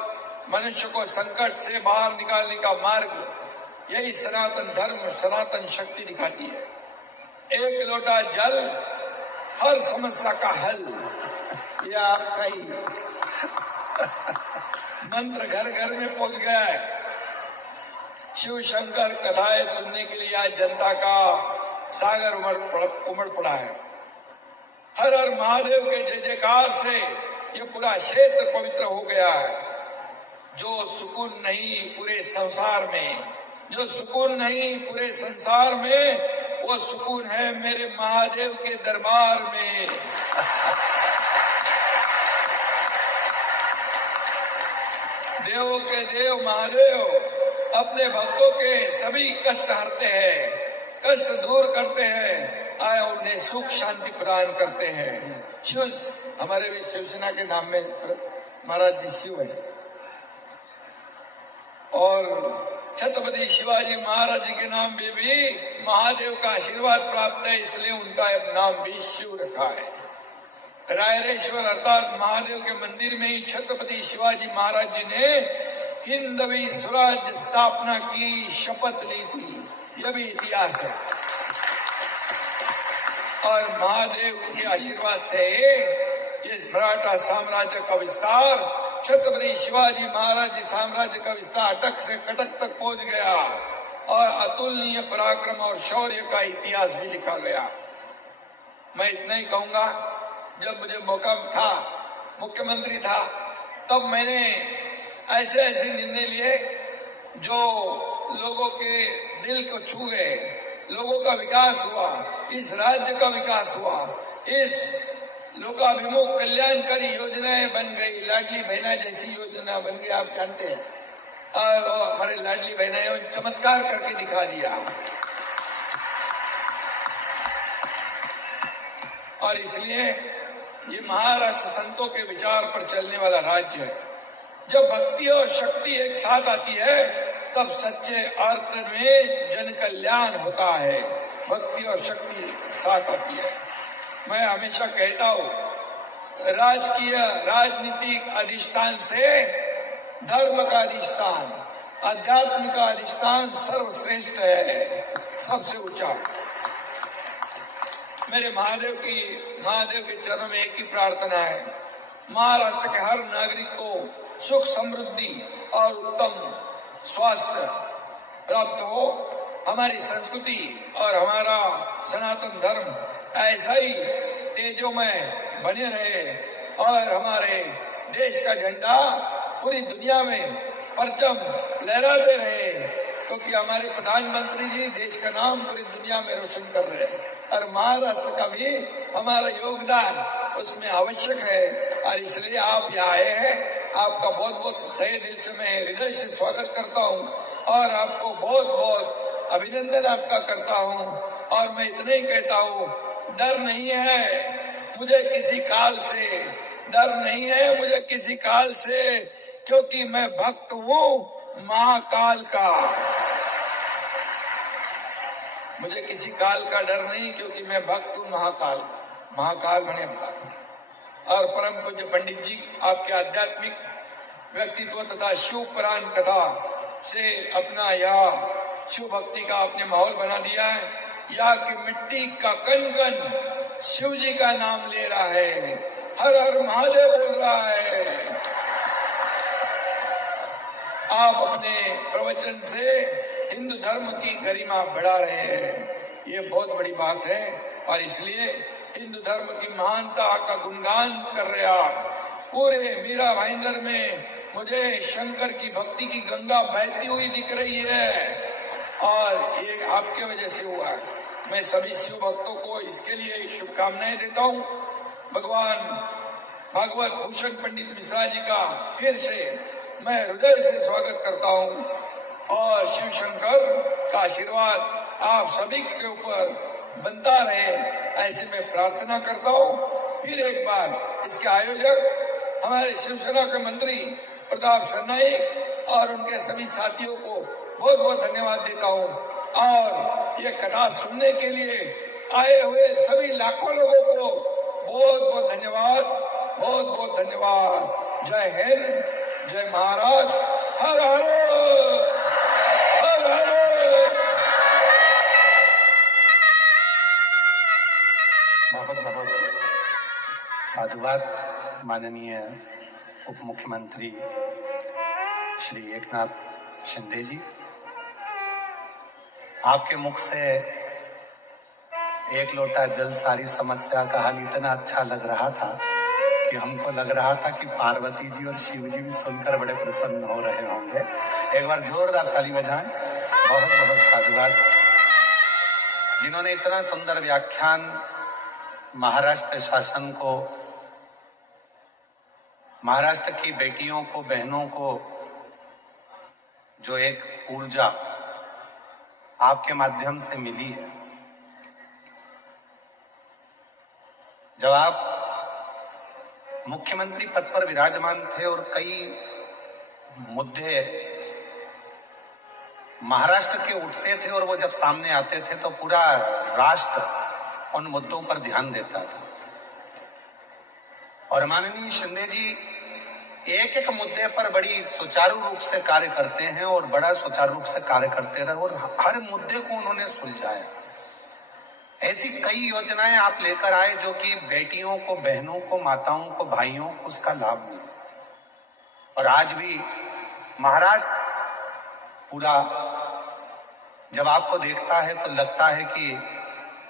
मनुष्य को संकट से बाहर निकालने का मार्ग यही सनातन धर्म, सनातन शक्ति दिखाती है। एक लोटा जल हर समस्या का हल, यह आपका ही मंत्र घर घर में पहुंच गया है। शिव शंकर कथाएं सुनने के लिए आज जनता का सागर उमड़ पड़ा है। हर हर महादेव के जय जयकार से ये पूरा क्षेत्र पवित्र हो गया है। जो सुकून नहीं पूरे संसार में, जो सुकून नहीं पूरे संसार में, वो सुकून है मेरे महादेव के दरबार में। देवों के देव महादेव अपने भक्तों के सभी कष्ट हरते हैं, कष्ट दूर करते हैं, आए उन्हें सुख शांति प्रदान करते हैं। शिव, हमारे भी शिवसेना के नाम में महाराज जी शिव है और छत्रपति शिवाजी महाराज जी के नाम में भी महादेव का आशीर्वाद प्राप्त है, इसलिए उनका नाम भी शिव रखा है। रायरेश्वर अर्थात महादेव के मंदिर में ही छत्रपति शिवाजी महाराज जी ने हिंदवी स्वराज्य स्थापना की शपथ ली थी, यह भी इतिहास है और महादेव के आशीर्वाद से ये मराठा साम्राज्य का विस्तार छत्रपति शिवाजी महाराज साम्राज्य का विस्तार अटक से कटक तक पहुंच गया और अतुलनीय पराक्रम और शौर्य का इतिहास भी लिखा गया। मैं इतना ही कहूंगा, जब मुझे मौका था, मुख्यमंत्री था, तब मैंने ऐसे ऐसे निर्णय लिए जो लोगों के दिल को छू गए, लोगों का विकास हुआ, इस राज्य का विकास हुआ, इस लोकाभिमुख कल्याणकारी योजनाएं बन गई, लाडली बहना जैसी योजना बन गई, आप जानते हैं। और हमारे लाडली बहना चमत्कार करके दिखा दिया। और इसलिए ये महाराष्ट्र संतों के विचार पर चलने वाला राज्य है। जब भक्ति और शक्ति एक साथ आती है तब सच्चे अर्थ में जन कल्याण होता है। भक्ति और शक्ति साथ आती है। मैं हमेशा कहता हूँ, राजकीय राजनीतिक अधिष्ठान से धर्म का अधिष्ठान, आध्यात्मिक का अधिष्ठान सर्वश्रेष्ठ है, सबसे ऊंचा। मेरे महादेव के चरणों में एक ही प्रार्थना है, महाराष्ट्र के हर नागरिक को सुख समृद्धि और उत्तम स्वास्थ्य प्राप्त हो, हमारी संस्कृति और हमारा सनातन धर्म ऐसा ही तेजोमय बने रहे और हमारे देश का झंडा पूरी दुनिया में परचम लहराते रहे, क्योंकि हमारे प्रधानमंत्री जी देश का नाम पूरी दुनिया में रोशन कर रहे हैं और महाराष्ट्र का भी हमारा योगदान उसमें आवश्यक है। और इसलिए आप यहाँ आए हैं, आपका बहुत बहुत तहे दिल से मैं हृदय से स्वागत करता हूँ और आपको बहुत बहुत अभिनंदन आपका करता हूँ। और मैं इतना ही कहता हूँ, डर नहीं है मुझे किसी काल से, डर नहीं है मुझे किसी काल से, क्योंकि मैं भक्त हूँ महाकाल का। मुझे किसी काल का डर नहीं, क्योंकि मैं भक्त हूँ महाकाल बने भक्त। और परम पूज्य पंडित जी आपके आध्यात्मिक व्यक्तित्व तथा शिव पुराण कथा से अपना यह शिव भक्ति का आपने माहौल बना दिया है। यहाँ की मिट्टी का कण कण शिव जी का नाम ले रहा है, हर हर महादेव बोल रहा है। आप अपने प्रवचन से हिंदू धर्म की गरिमा बढ़ा रहे हैं, ये बहुत बड़ी बात है। और इसलिए हिंदू धर्म की महानता का गुणगान कर रहे आप। पूरे मीरा भाईंदर में मुझे शंकर की भक्ति की गंगा बहती हुई दिख रही है और ये आपके वजह से हुआ है। मैं सभी शिव भक्तों को इसके लिए शुभकामनाएं देता हूँ। भगवान भागवत भूषण पंडित मिश्रा जी का फिर से मैं हृदय से स्वागत करता हूँ और शिव शंकर का आशीर्वाद आप सभी के ऊपर बनता रहे, ऐसे मैं प्रार्थना करता हूँ। फिर एक बार इसके आयोजक हमारे शिवसेना के मंत्री प्रताप सरनाईक और उनके सभी साथियों को बहुत बहुत धन्यवाद देता हूँ। और ये कथा सुनने के लिए आए हुए सभी लाखों लोगों को बहुत बहुत धन्यवाद, बहुत बहुत धन्यवाद। जय हिंद, जय महाराष्ट्र, हर हर हर हर। बहुत बहुत साधुवाद माननीय उप मुख्यमंत्री श्री एकनाथ शिंदे जी। आपके मुख से एक लोटा जल सारी समस्या का हल इतना अच्छा लग रहा था कि हमको लग रहा था कि पार्वती जी और शिव जी भी सुनकर बड़े प्रसन्न हो रहे होंगे। एक बार जोरदार ताली बजाएं। बहुत बहुत साधुवाद। जिन्होंने इतना सुंदर व्याख्यान महाराष्ट्र शासन को, महाराष्ट्र की बेटियों को, बहनों को जो एक ऊर्जा आपके माध्यम से मिली है। जब आप मुख्यमंत्री पद पर विराजमान थे और कई मुद्दे महाराष्ट्र के उठते थे और वो जब सामने आते थे तो पूरा राष्ट्र उन मुद्दों पर ध्यान देता था। और माननीय शिंदे जी एक एक मुद्दे पर बड़ी सुचारू रूप से कार्य करते हैं और बड़ा सुचारू रूप से कार्य करते रहे और हर मुद्दे को उन्होंने सुलझाया। ऐसी कई योजनाएं आप लेकर आए जो कि बेटियों को, बहनों को, माताओं को, भाइयों को उसका लाभ मिले। और आज भी महाराष्ट्र पूरा जब आपको देखता है तो लगता है कि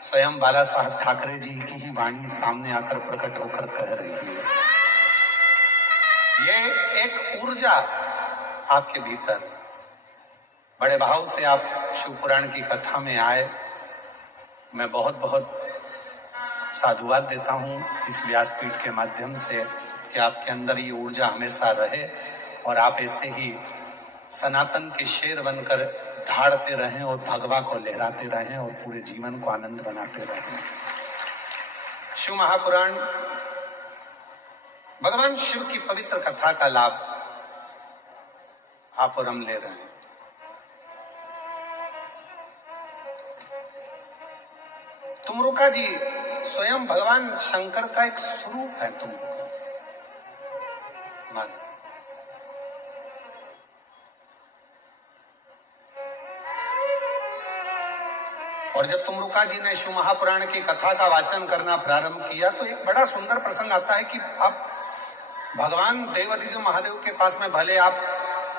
स्वयं बाला साहब ठाकरे जी की ही वाणी सामने आकर प्रकट होकर कह रही है। ये एक ऊर्जा आपके भीतर, बड़े भाव से आप शिव पुराण की कथा में आए। मैं बहुत बहुत साधुवाद देता हूं इस व्यासपीठ के माध्यम से कि आपके अंदर ये ऊर्जा हमेशा रहे और आप ऐसे ही सनातन के शेर बनकर धाड़ते रहें और भगवा को लहराते रहें और पूरे जीवन को आनंद बनाते रहें। शिव महापुराण भगवान शिव की पवित्र कथा का लाभ आप और हम ले रहे हैं। तुमरुका जी स्वयं भगवान शंकर का एक स्वरूप है। तुमरुका जी और जब तुमरुका जी ने शिव महापुराण की कथा का वाचन करना प्रारंभ किया तो एक बड़ा सुंदर प्रसंग आता है कि अब भगवान देवादिदेव महादेव के पास में भले आप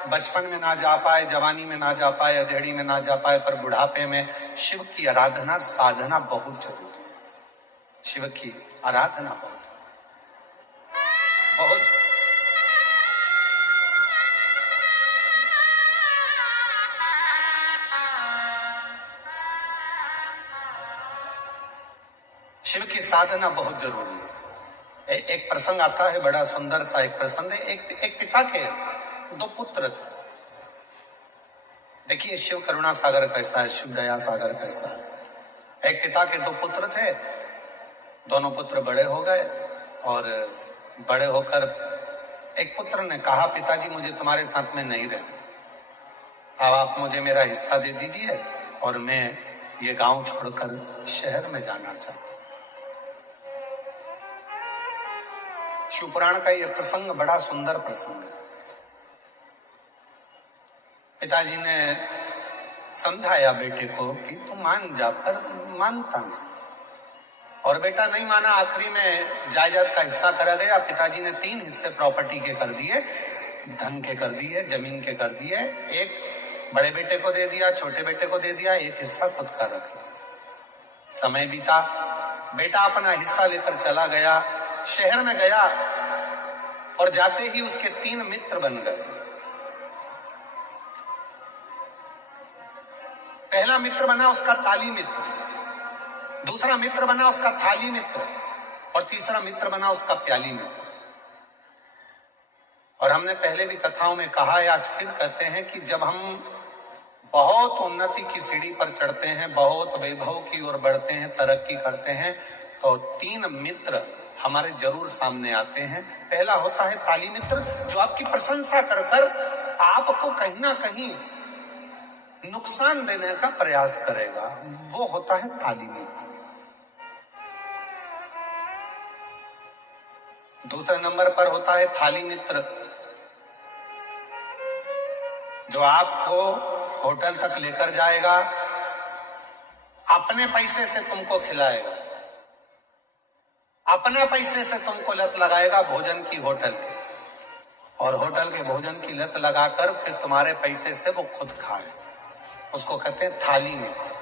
बचपन में ना जा पाए, जवानी में ना जा पाए, अधेड़ी में ना जा पाए, पर बुढ़ापे में शिव की आराधना साधना बहुत जरूरी है। शिव की आराधना बहुत शिव की साधना बहुत जरूरी है। एक प्रसंग आता है, बड़ा सुंदर सा एक प्रसंग है। एक पिता के दो पुत्र थे। देखिए शिव करुणा सागर कैसा है, शिव दया सागर कैसा है। एक पिता के दो पुत्र थे, दोनों पुत्र बड़े हो गए और बड़े होकर एक पुत्र ने कहा, पिताजी मुझे तुम्हारे साथ में नहीं रहना, अब आप मुझे मेरा हिस्सा दे दीजिए और मैं ये गांव छोड़कर शहर में जाना चाहता हूं। शिव पुराण का यह प्रसंग बड़ा सुंदर प्रसंग है। पिताजी ने समझाया बेटे को कि तू मान जा, पर मानता नहीं और बेटा नहीं माना। आखिरी में जायदाद का हिस्सा करा गया। पिताजी ने 3 हिस्से प्रॉपर्टी के कर दिए, धन के कर दिए, जमीन के कर दिए। एक बड़े बेटे को दे दिया, छोटे बेटे को दे दिया, एक हिस्सा खुद का रख लिया। समय बीता, बेटा अपना हिस्सा लेकर चला गया, शहर में गया और जाते ही उसके 3 मित्र बन गए। पहला मित्र बना उसका ताली मित्र, दूसरा मित्र बना उसका थाली मित्र और तीसरा मित्र बना उसका प्याली मित्र। और हमने पहले भी कथाओं में कहा है, आज फिर कहते हैं कि जब हम बहुत उन्नति की सीढ़ी पर चढ़ते हैं, बहुत वैभव की ओर बढ़ते हैं, तरक्की करते हैं, तो 3 मित्र हमारे जरूर सामने आते हैं। पहला होता है ताली मित्र, जो आपकी प्रशंसा कर आपको कहीं ना कहीं नुकसान देने का प्रयास करेगा, वो होता है ताली मित्र। दूसरे नंबर पर होता है थाली मित्र, जो आपको होटल तक लेकर जाएगा, अपने पैसे से तुमको खिलाएगा, अपना पैसे से तुमको लत लगाएगा भोजन की होटल की, और होटल के भोजन की लत लगाकर फिर तुम्हारे पैसे से वो खुद खाए, उसको कहते हैं थाली मित्र।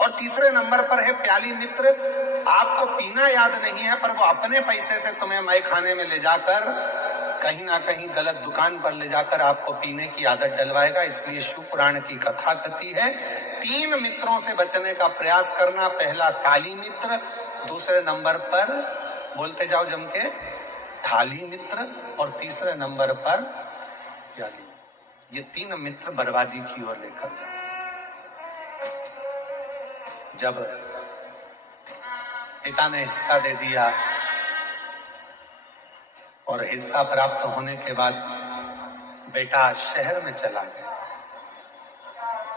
और तीसरे नंबर पर है प्याली मित्र, आपको पीना याद नहीं है पर वो अपने पैसे से तुम्हें मैं खाने में ले जाकर कहीं ना कहीं गलत दुकान पर ले जाकर आपको पीने की आदत डलवाएगा। इसलिए शिव पुराण की कथा कहती है 3 मित्रों से बचने का प्रयास करना। पहला ताली मित्र, दूसरे नंबर पर बोलते जाओ जम के थाली मित्र, और तीसरे नंबर पर प्याली। ये 3 मित्र बर्बादी की ओर लेकर जाते। जब पिता ने हिस्सा दे दिया और हिस्सा प्राप्त होने के बाद बेटा शहर में चला गया।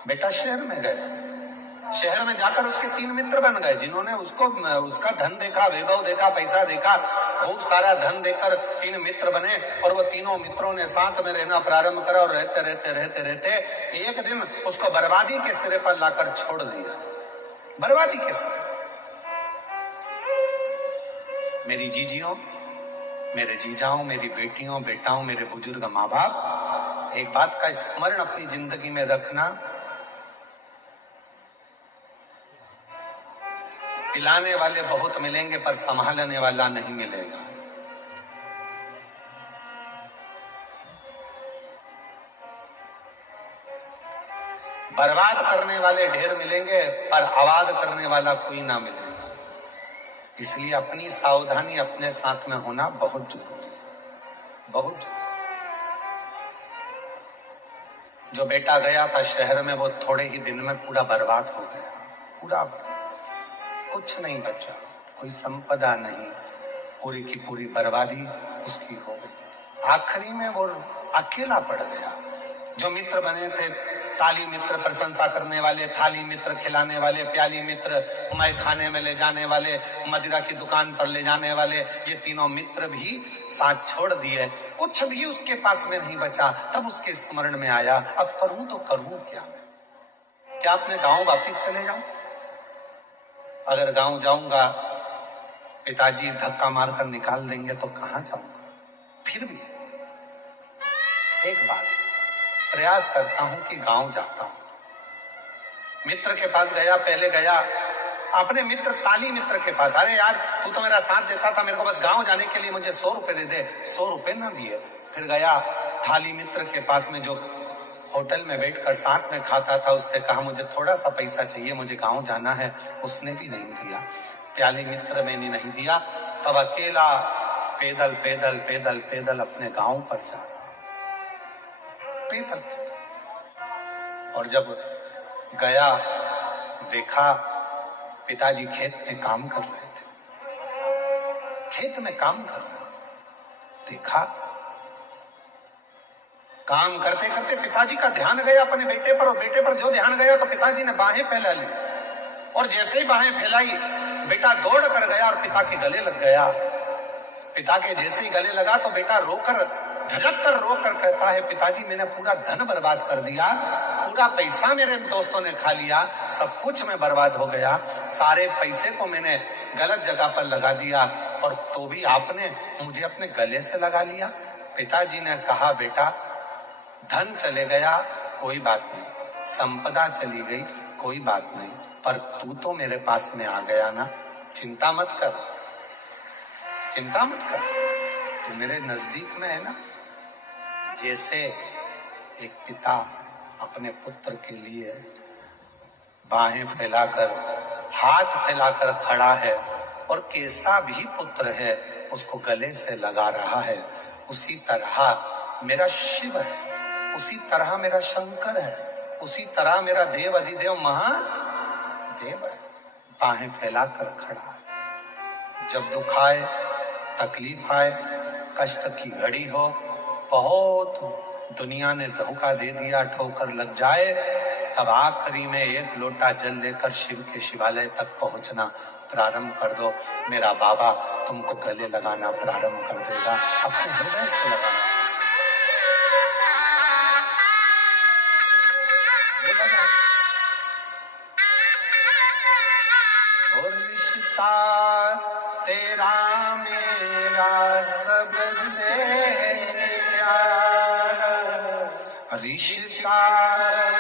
बेटा शहर में गया, शहर में जाकर उसके 3 मित्र बन गए, जिन्होंने उसको उसका धन देखा, वैभव देखा, पैसा देखा, खूब सारा धन देकर 3 मित्र बने और वो तीनों मित्रों ने साथ में रहना प्रारंभ करा और रहते एक दिन उसको बर्बादी के सिरे पर लाकर छोड़ दिया। बर्बादी के सिरे। मेरी जीजियों, मेरे जीजाओं, मेरी बेटियों, बेटाओं, मेरे बुजुर्ग माँ बाप, एक बात का स्मरण अपनी जिंदगी में रखना, पिलाने वाले बहुत मिलेंगे पर संभालने वाला नहीं मिलेगा। बर्बाद करने वाले ढेर मिलेंगे पर आबाद करने वाला कोई ना मिलेगा। इसलिए अपनी सावधानी अपने साथ में होना बहुत जरूरी है, बहुत जरूरी। जो बेटा गया था शहर में वो थोड़े ही दिन में पूरा बर्बाद हो गया, पूरा बर्बाद, कुछ नहीं बचा, कोई संपदा नहीं, पूरी की पूरी बर्बादी उसकी हो गई। आखिरी में वो अकेला पड़ गया। जो मित्र बने थे, ताली मित्र, प्रशंसा करने वाले, थाली मित्र, खिलाने वाले, प्याली मित्र, मैं खाने में ले जाने वाले, मदिरा की दुकान पर ले जाने वाले, ये तीनों मित्र भी साथ छोड़ दिए। कुछ भी उसके पास में नहीं बचा। तब उसके स्मरण में आया, अब करूं तो करूं क्या मैं? क्या अपने गांव वापिस चले जाऊं? अगर गांव जाऊंगा पिताजी धक्का मारकर निकाल देंगे तो कहां जाऊंगा? फिर भी एक बात प्रयास करता हूं कि गांव जाता हूं। मित्र के पास गया, पहले गया अपने मित्र, ताली मित्र के पास, अरे यार तू तो मेरा साथ देता था, मेरे को बस गांव जाने के लिए मुझे 100 रुपए दे दे। 100 रुपए ना दिए। फिर गया थाली मित्र के पास में जो होटल में बैठकर साथ में खाता था, उससे कहा मुझे थोड़ा सा पैसा चाहिए, मुझे गांव जाना है। उसने भी नहीं दिया। प्याली मित्र मैंने नहीं दिया। तब अकेला पैदल पैदल पैदल पैदल अपने गांव पर जा रहा, पैदल पैदल। और जब गया देखा पिताजी खेत में काम कर रहे थे, खेत में काम कर रहे। देखा काम करते करते पिताजी का ध्यान गया अपने बेटे पर, और बेटे पर जो ध्यान गया तो पिताजी ने बाहें फैला ली, और जैसे ही बाहें फैलाई बेटा दौड़ कर गया और पिता के गले लग गया। पिता के जैसे ही गले लगा तो बेटा रोकर, धड़क कर रोकर कहता है, पिताजी मैंने पूरा धन बर्बाद कर दिया, पूरा पैसा मेरे दोस्तों ने खा लिया, सब कुछ में बर्बाद हो गया, सारे पैसे को मैंने गलत जगह पर लगा दिया, और तो भी आपने मुझे अपने गले से लगा लिया। पिताजी ने कहा, बेटा धन चले गया कोई बात नहीं, संपदा चली गई कोई बात नहीं, पर तू तो मेरे पास में आ गया ना, चिंता मत कर, चिंता मत कर, तू मेरे नजदीक में है ना। जैसे एक पिता अपने पुत्र के लिए बाहें फैलाकर, हाथ फैलाकर खड़ा है, और कैसा भी पुत्र है उसको गले से लगा रहा है, उसी तरह मेरा शिव है, उसी तरह मेरा शंकर है, उसी तरह मेरा देव अधिदेव महादेव है, बाहें फैलाकर खड़ा है। जब दुख आए, तकलीफ आए, कष्ट की घड़ी हो, बहुत दुनिया ने धोखा दे दिया, ठोकर लग जाए, तब आखिरी में एक लोटा जल लेकर शिव के शिवालय तक पहुंचना प्रारंभ कर दो। मेरा बाबा तुमको गले लगाना प्रारंभ कर देगा, अपने हृदय से लगाना। और रिश्ता तेरा मेरा सबसे प्यारा, रिश्ता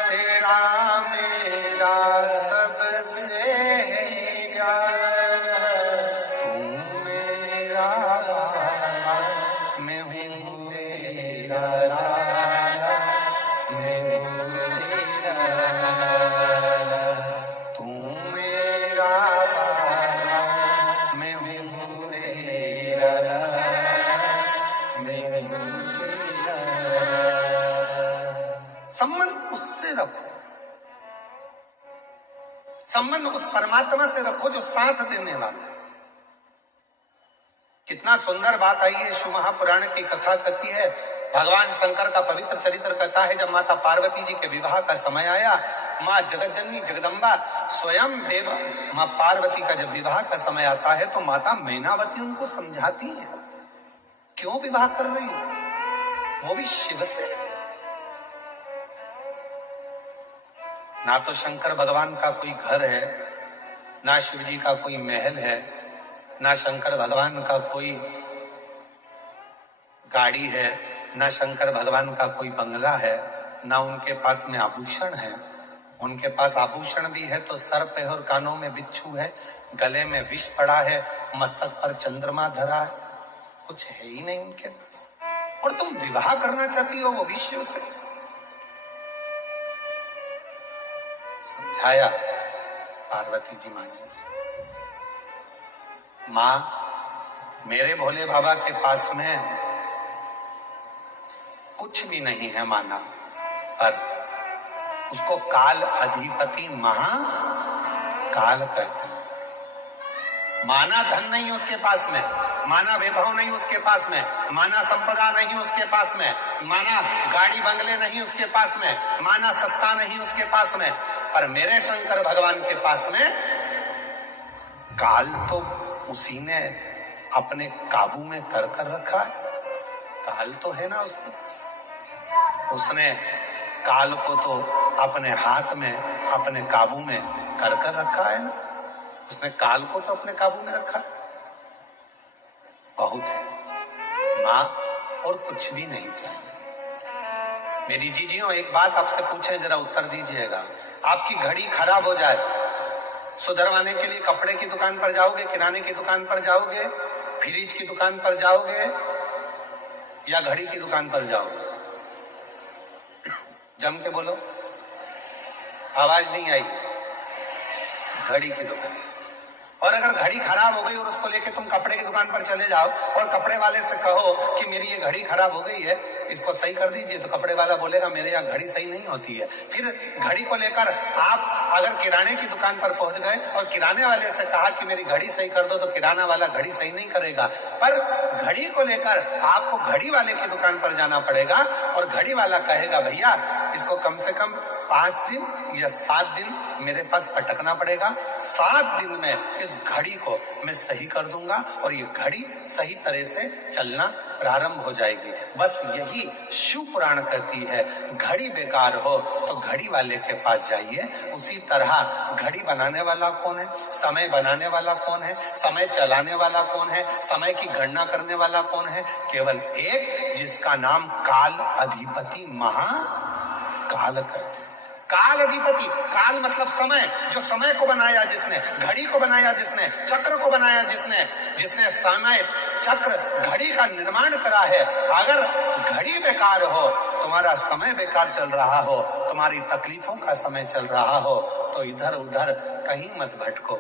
तेरा मेरा सबसे प्यारा, तू मेरा बाबा, मैं हूँ तेरा लाला, मैं हूँ तेरा लाला, तू मेरा बाबा, मैं हूँ तेरा लाला, मैं हूँ तेरा लाला। संबंध उससे रखो, संबंध उस परमात्मा से रखो जो साथ देने वाला है। कितना सुंदर बात आई है, शिव महापुराण की कथा कहती है, भगवान शंकर का पवित्र चरित्र कहता है, जब माता पार्वती जी के विवाह का समय आया, माँ जगतजननी जगदम्बा स्वयं देव माँ पार्वती का जब विवाह का समय आता है तो माता मैनावती उनको समझाती है, क्यों विवाह कर रही हो, वो भी शिव से। ना तो शंकर भगवान का कोई घर है, ना शिव जी का कोई महल है, ना शंकर भगवान का कोई गाड़ी है, ना शंकर भगवान का कोई बंगला है, ना उनके पास में आभूषण है। उनके पास आभूषण भी है तो सर पे और कानों में बिच्छू है, गले में विष पड़ा है, मस्तक पर चंद्रमा धरा है, कुछ है ही नहीं उनके पास। और तुम विवाह करना चाहती हो वो विश्व से। समझाया पार्वती जी मानी। मां, मेरे भोले बाबा के पास में कुछ भी नहीं है माना, पर उसको काल अधिपति महाकाल कहते हैं। माना धन नहीं उसके पास में, माना वैभव नहीं उसके पास में, माना संपदा नहीं उसके पास में, माना गाड़ी बंगले नहीं उसके पास में, माना सत्ता नहीं उसके पास में, पर मेरे शंकर भगवान के पास में काल तो उसी ने अपने काबू में कर रखा है। काल तो है ना उसके पास, उसने काल को तो अपने हाथ में, अपने काबू में कर रखा है ना। उसने काल को तो अपने काबू में रखा है। बहुत है मां, और कुछ भी नहीं चाहिए। मेरी जीजियों, एक बात आपसे पूछे, जरा उत्तर दीजिएगा। आपकी घड़ी खराब हो जाए, सुधरवाने के लिए कपड़े की दुकान पर जाओगे, किराने की दुकान पर जाओगे, फ्रिज की दुकान पर जाओगे, या घड़ी की दुकान पर जाओगे? जम के बोलो, आवाज नहीं आई। घड़ी की दुकान। और अगर घड़ी खराब हो गई और उसको लेके तुम कपड़े की दुकान पर चले जाओ और कपड़े वाले से कहो कि मेरी ये घड़ी खराब हो गई है, इसको सही कर दीजिए, तो कपड़े वाला बोलेगा मेरे यहाँ घड़ी सही नहीं होती है। फिर घड़ी को लेकर आप अगर किराने की दुकान पर पहुंच गए और किराने वाले से कहा कि मेरी घड़ी सही कर दो, तो किराना वाला घड़ी सही नहीं करेगा। पर घड़ी को लेकर आपको घड़ी वाले की दुकान पर जाना पड़ेगा और घड़ी वाला कहेगा भैया इसको कम से कम 5 दिन या 7 दिन मेरे पास पटकना पड़ेगा, 7 दिन में इस घड़ी को मैं सही कर दूंगा और ये घड़ी सही तरह से चलना प्रारंभ हो जाएगी। बस यही शिव पुराण कहती है। घड़ी बेकार हो तो घड़ी वाले के पास जाइए। उसी तरह घड़ी बनाने वाला कौन है, समय बनाने वाला कौन है, समय चलाने वाला कौन है, समय की गणना करने वाला कौन है? केवल एक, जिसका नाम काल अधिपति महाकाल कहते हैं। काल अधिपति, काल मतलब समय, जो समय को बनाया जिसने, घड़ी को बनाया जिसने, चक्र को बनाया जिसने, जिसने समय चक्र घड़ी का निर्माण करा है। अगर घड़ी बेकार हो, तुम्हारा समय बेकार चल रहा हो, तुम्हारी तकलीफों का समय चल रहा हो, तो इधर उधर कहीं मत भटको,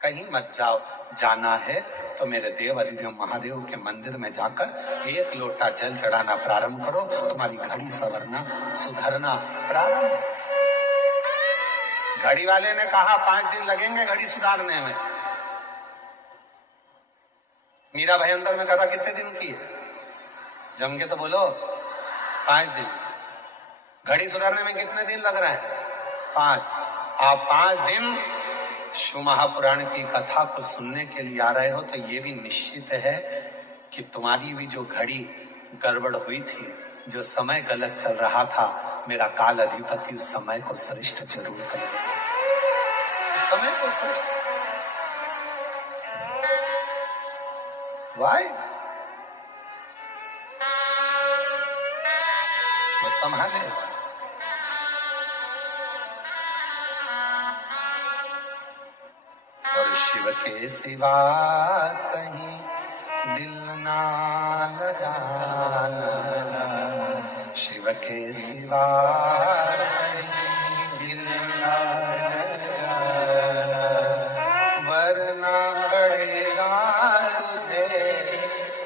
कहीं मत जाओ। जाना है तो मेरे देव अधिदेव महादेव के मंदिर में जाकर 1 लोटा जल चढ़ाना प्रारंभ करो, तुम्हारी घड़ी संवरना सुधरना प्रारंभ। घड़ी वाले ने कहा 5 दिन लगेंगे घड़ी सुधारने में। मीरा भाई अंदर में कहा कितने दिन की है? जम के तो बोलो, 5 दिन। घड़ी सुधारने में कितने दिन लग रहे हैं? 5। आप 5 दिन शिव महापुराण की कथा को सुनने के लिए आ रहे हो, तो ये भी निश्चित है कि तुम्हारी भी जो घड़ी गड़बड़ हुई थी, जो समय गलत चल रहा था, मेरा काल अधिपति उस समय को श्रेष्ठ जरूर करेगा। समय को श्रेष्ठ वाई वो संभालेगा। और शिव के सिवा कहीं दिल ना लगाना, शिव के सिवा कहीं दिल ना लगाना, वरना पड़ेगा तुझे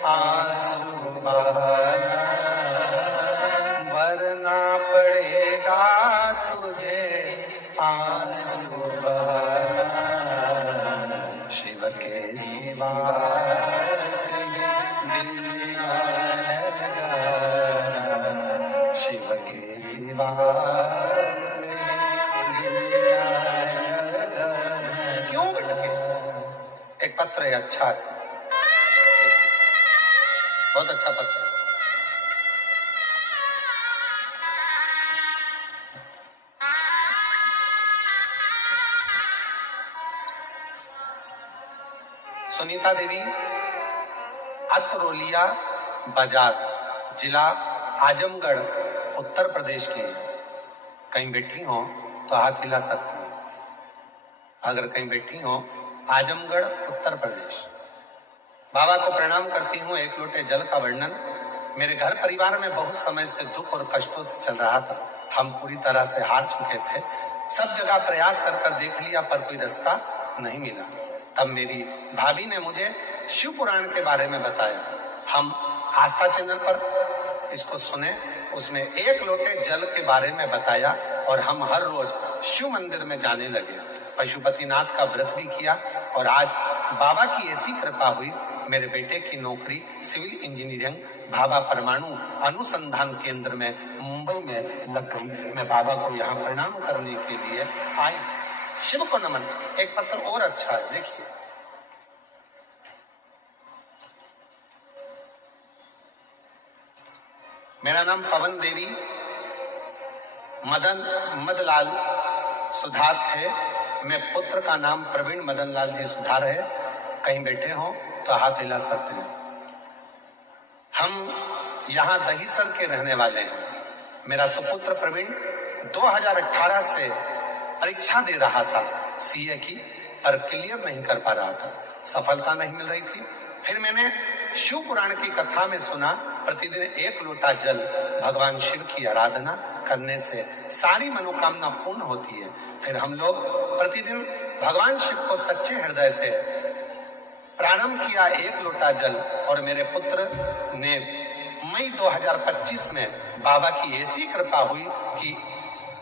आंसू बहाना, वरना पड़ेगा तुझे आंसू बहाना, शिव के सिवा दिल ना लगाना, शिव के सिवा दिल ना लगाना। क्यों भटके? एक पत्र है, अच्छा है, बहुत अच्छा पत्र। सुनीता देवी अतरोलिया बाजार, जिला आजमगढ़, उत्तर प्रदेश की हैं। कहीं बैठी हो तो हाथ हिला सकती हैं। अगर कहीं बैठी हो, आजमगढ़, उत्तर प्रदेश। बाबा को प्रणाम करती हूँ। एक लोटे जल का वर्णन। मेरे घर परिवार में बहुत समय से दुख और कष्टों से चल रहा था। हम पूरी तरह से हार चुके थे। सब जगह प्रयास कर कर देख लिया पर कोई रास्ता नहीं मिला। तब मेरी भाभी ने मुझे शिव पुराण के बारे में बताया। हम आस्था चैनल पर इसको सुने। उसमें एक लोटे जल के बारे में बताया और हम हर रोज शिव मंदिर में जाने लगे। पशुपतिनाथ का व्रत भी किया और आज बाबा की ऐसी कृपा हुई, मेरे बेटे की नौकरी सिविल इंजीनियरिंग भाभा परमाणु अनुसंधान केंद्र में मुंबई में लग गई। मैं बाबा को यहाँ प्रणाम करने के लिए आई। शिव को नमन। एक पत्र और अच्छा है, देखिए। मेरा नाम पवन देवी मदनलाल सुधार है। मैं पुत्र का नाम प्रवीण मदनलाल जी सुधार है। कहीं बैठे हो तो हाथ हिला सकते हैं। हम यहाँ दहीसर के रहने वाले हैं। मेरा सुपुत्र प्रवीण 2018 से परीक्षा दे रहा था सीए की, पर क्लियर नहीं कर पा रहा था। सफलता नहीं मिल रही थी। फिर मैंने शिव पुराण की कथा में सुना, प्रतिदिन एक लोटा जल भगवान शिव की आराधना करने से सारी मनोकामना पूर्ण होती है। फिर हम लोग प्रतिदिन भगवान शिव को सच्चे हृदय से प्रारंभ किया एक लोटा जल, और मेरे पुत्र ने मई 2025 में बाबा की ऐसी कृपा हुई कि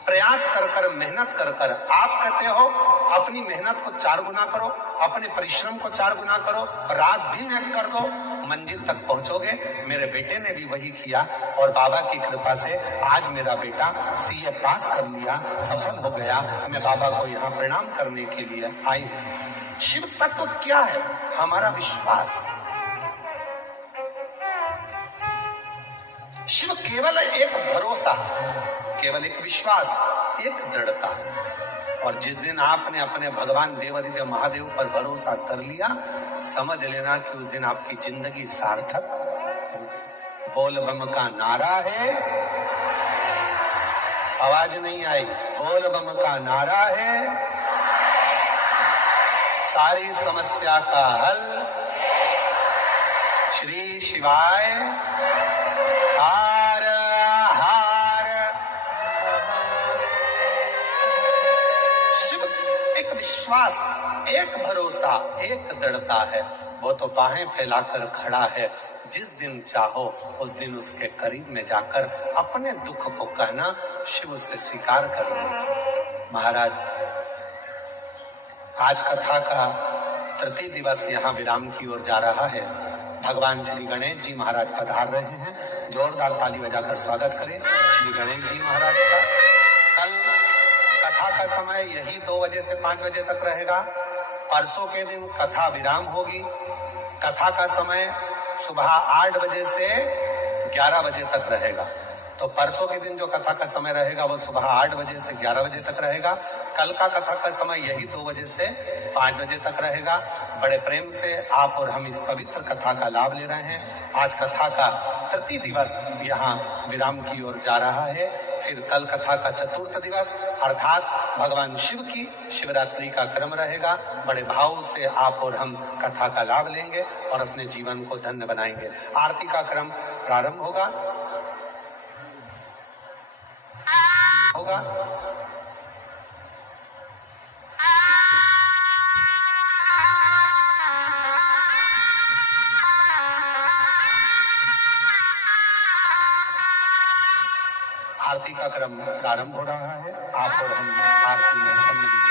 प्रयास कर कर मेहनत कर कर, आप कहते हो अपनी मेहनत को 4 गुना करो, अपने परिश्रम को 4 गुना करो, रात दिन एक कर दो, मंजिल तक पहुंचोगे। मेरे बेटे ने भी वही किया और बाबा की कृपा से आज मेरा बेटा सीए पास कर लिया, सफल हो गया। मैं बाबा को यहाँ प्रणाम करने के लिए आई। शिव तत्व क्या है? हमारा विश्वास। शिव केवल एक भरोसा, केवल एक विश्वास, एक दृढ़ता। और जिस दिन आपने अपने भगवान देवादिदेव महादेव पर भरोसा कर लिया, समझ लेना कि उस दिन आपकी जिंदगी सार्थक हो गई। बोल बम का नारा है, आवाज नहीं आई। बोल बम का नारा है, सारी समस्या का हल श्री शिवाय हर हर। शिव एक विश्वास, एक भरोसा, एक दृढ़ता है। वो तो बाहें फैलाकर खड़ा है। जिस दिन चाहो उस दिन उसके करीब में जाकर अपने दुख को कहना, शिव उसे स्वीकार कर ले। महाराज, आज कथा का तृतीय दिवस यहाँ विराम की ओर जा रहा है। भगवान श्री गणेश जी महाराज पधार रहे हैं। जोरदार ताली बजाकर स्वागत करें श्री गणेश जी महाराज का। कल कथा का समय यही 2 बजे से 5 बजे तक रहेगा। परसों के दिन कथा विराम होगी। कथा का समय सुबह 8 बजे से 11 बजे तक रहेगा। तो परसों के दिन जो कथा का समय रहेगा वो सुबह 8 बजे से 11 बजे तक रहेगा। कल का कथा का समय यही 2 बजे से 5 बजे तक रहेगा। बड़े प्रेम से आप और हम इस पवित्र कथा का लाभ ले रहे हैं। आज कथा का तृतीय दिवस यहाँ विराम की ओर जा रहा है। फिर कल कथा का चतुर्थ दिवस अर्थात भगवान शिव की शिवरात्रि का क्रम रहेगा। बड़े भाव से आप और हम कथा का लाभ लेंगे और अपने जीवन को धन्य बनाएंगे। आरती का क्रम प्रारंभ होगा। आरती का क्रम प्रारंभ हो रहा है। आप और हम आरती में सम्मिलित।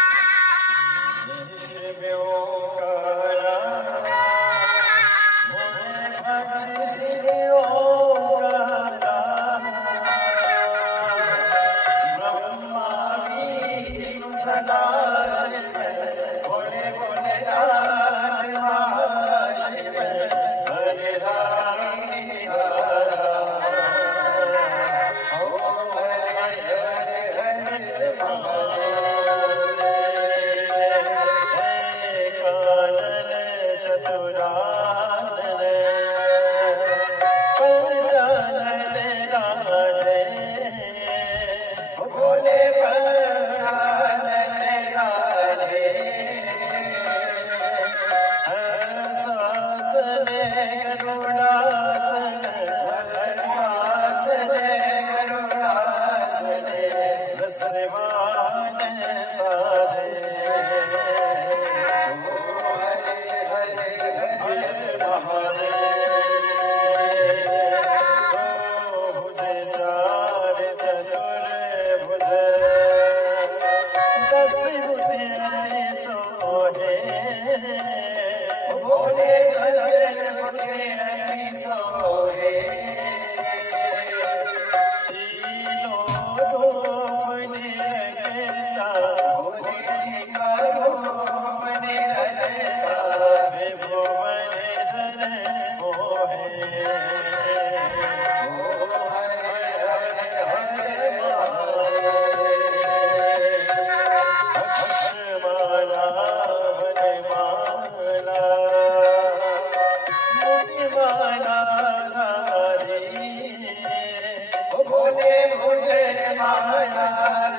माया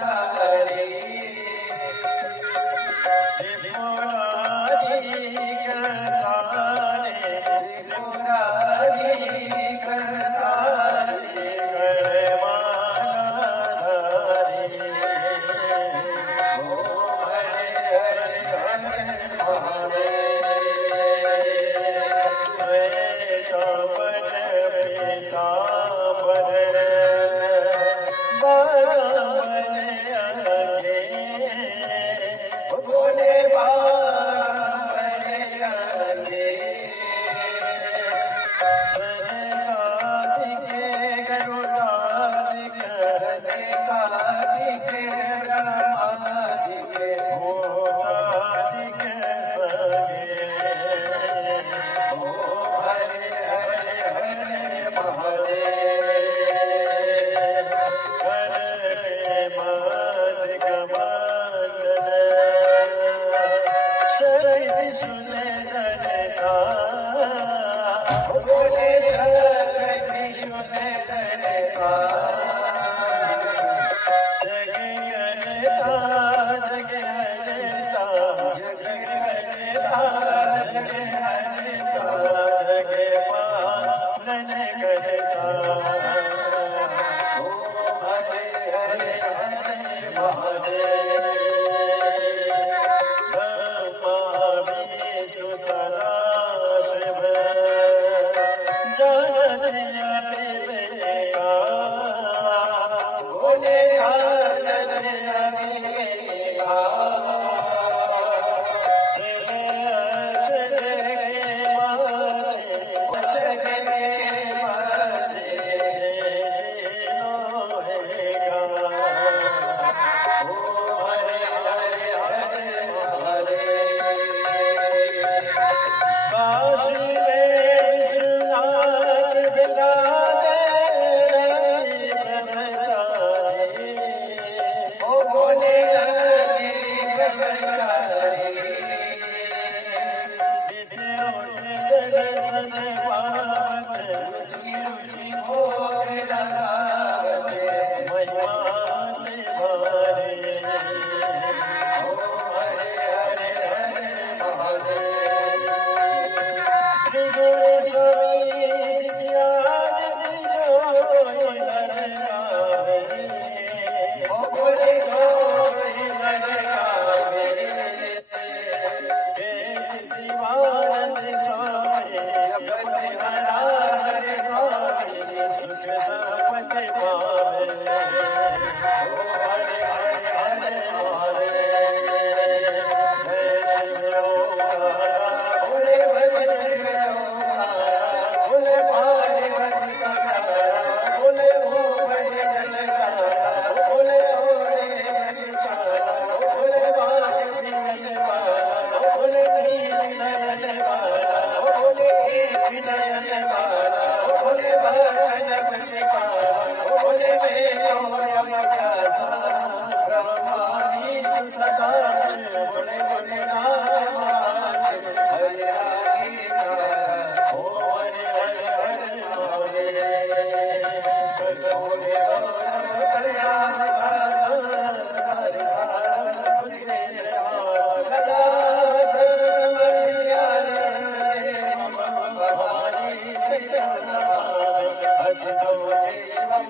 धारी त्रिपुरारी करसारे त्रिपुरारी करसारे गणमाला धारी ओम हरे हरे हरे महादेव श्वेतांबर पीतांबर बामन अंगे भोले बामन अंगे सरकाधिके गरुडाधिके सरकाधिके ब्रह्माधिके भूताधिके सगे ओम हरे हरे हरे महादेव हरे मादिक मंदन शरीर सुनदनता बोले जगति सुनदनता जगयनता जगयनता जगयनता जगयनता जगपालन करता ओम हरे हरे हरे महादेव ब्रह्मा विष्णु सदा शिव जानन्या विवेका बोले जानन्या विवेका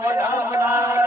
Ram Ram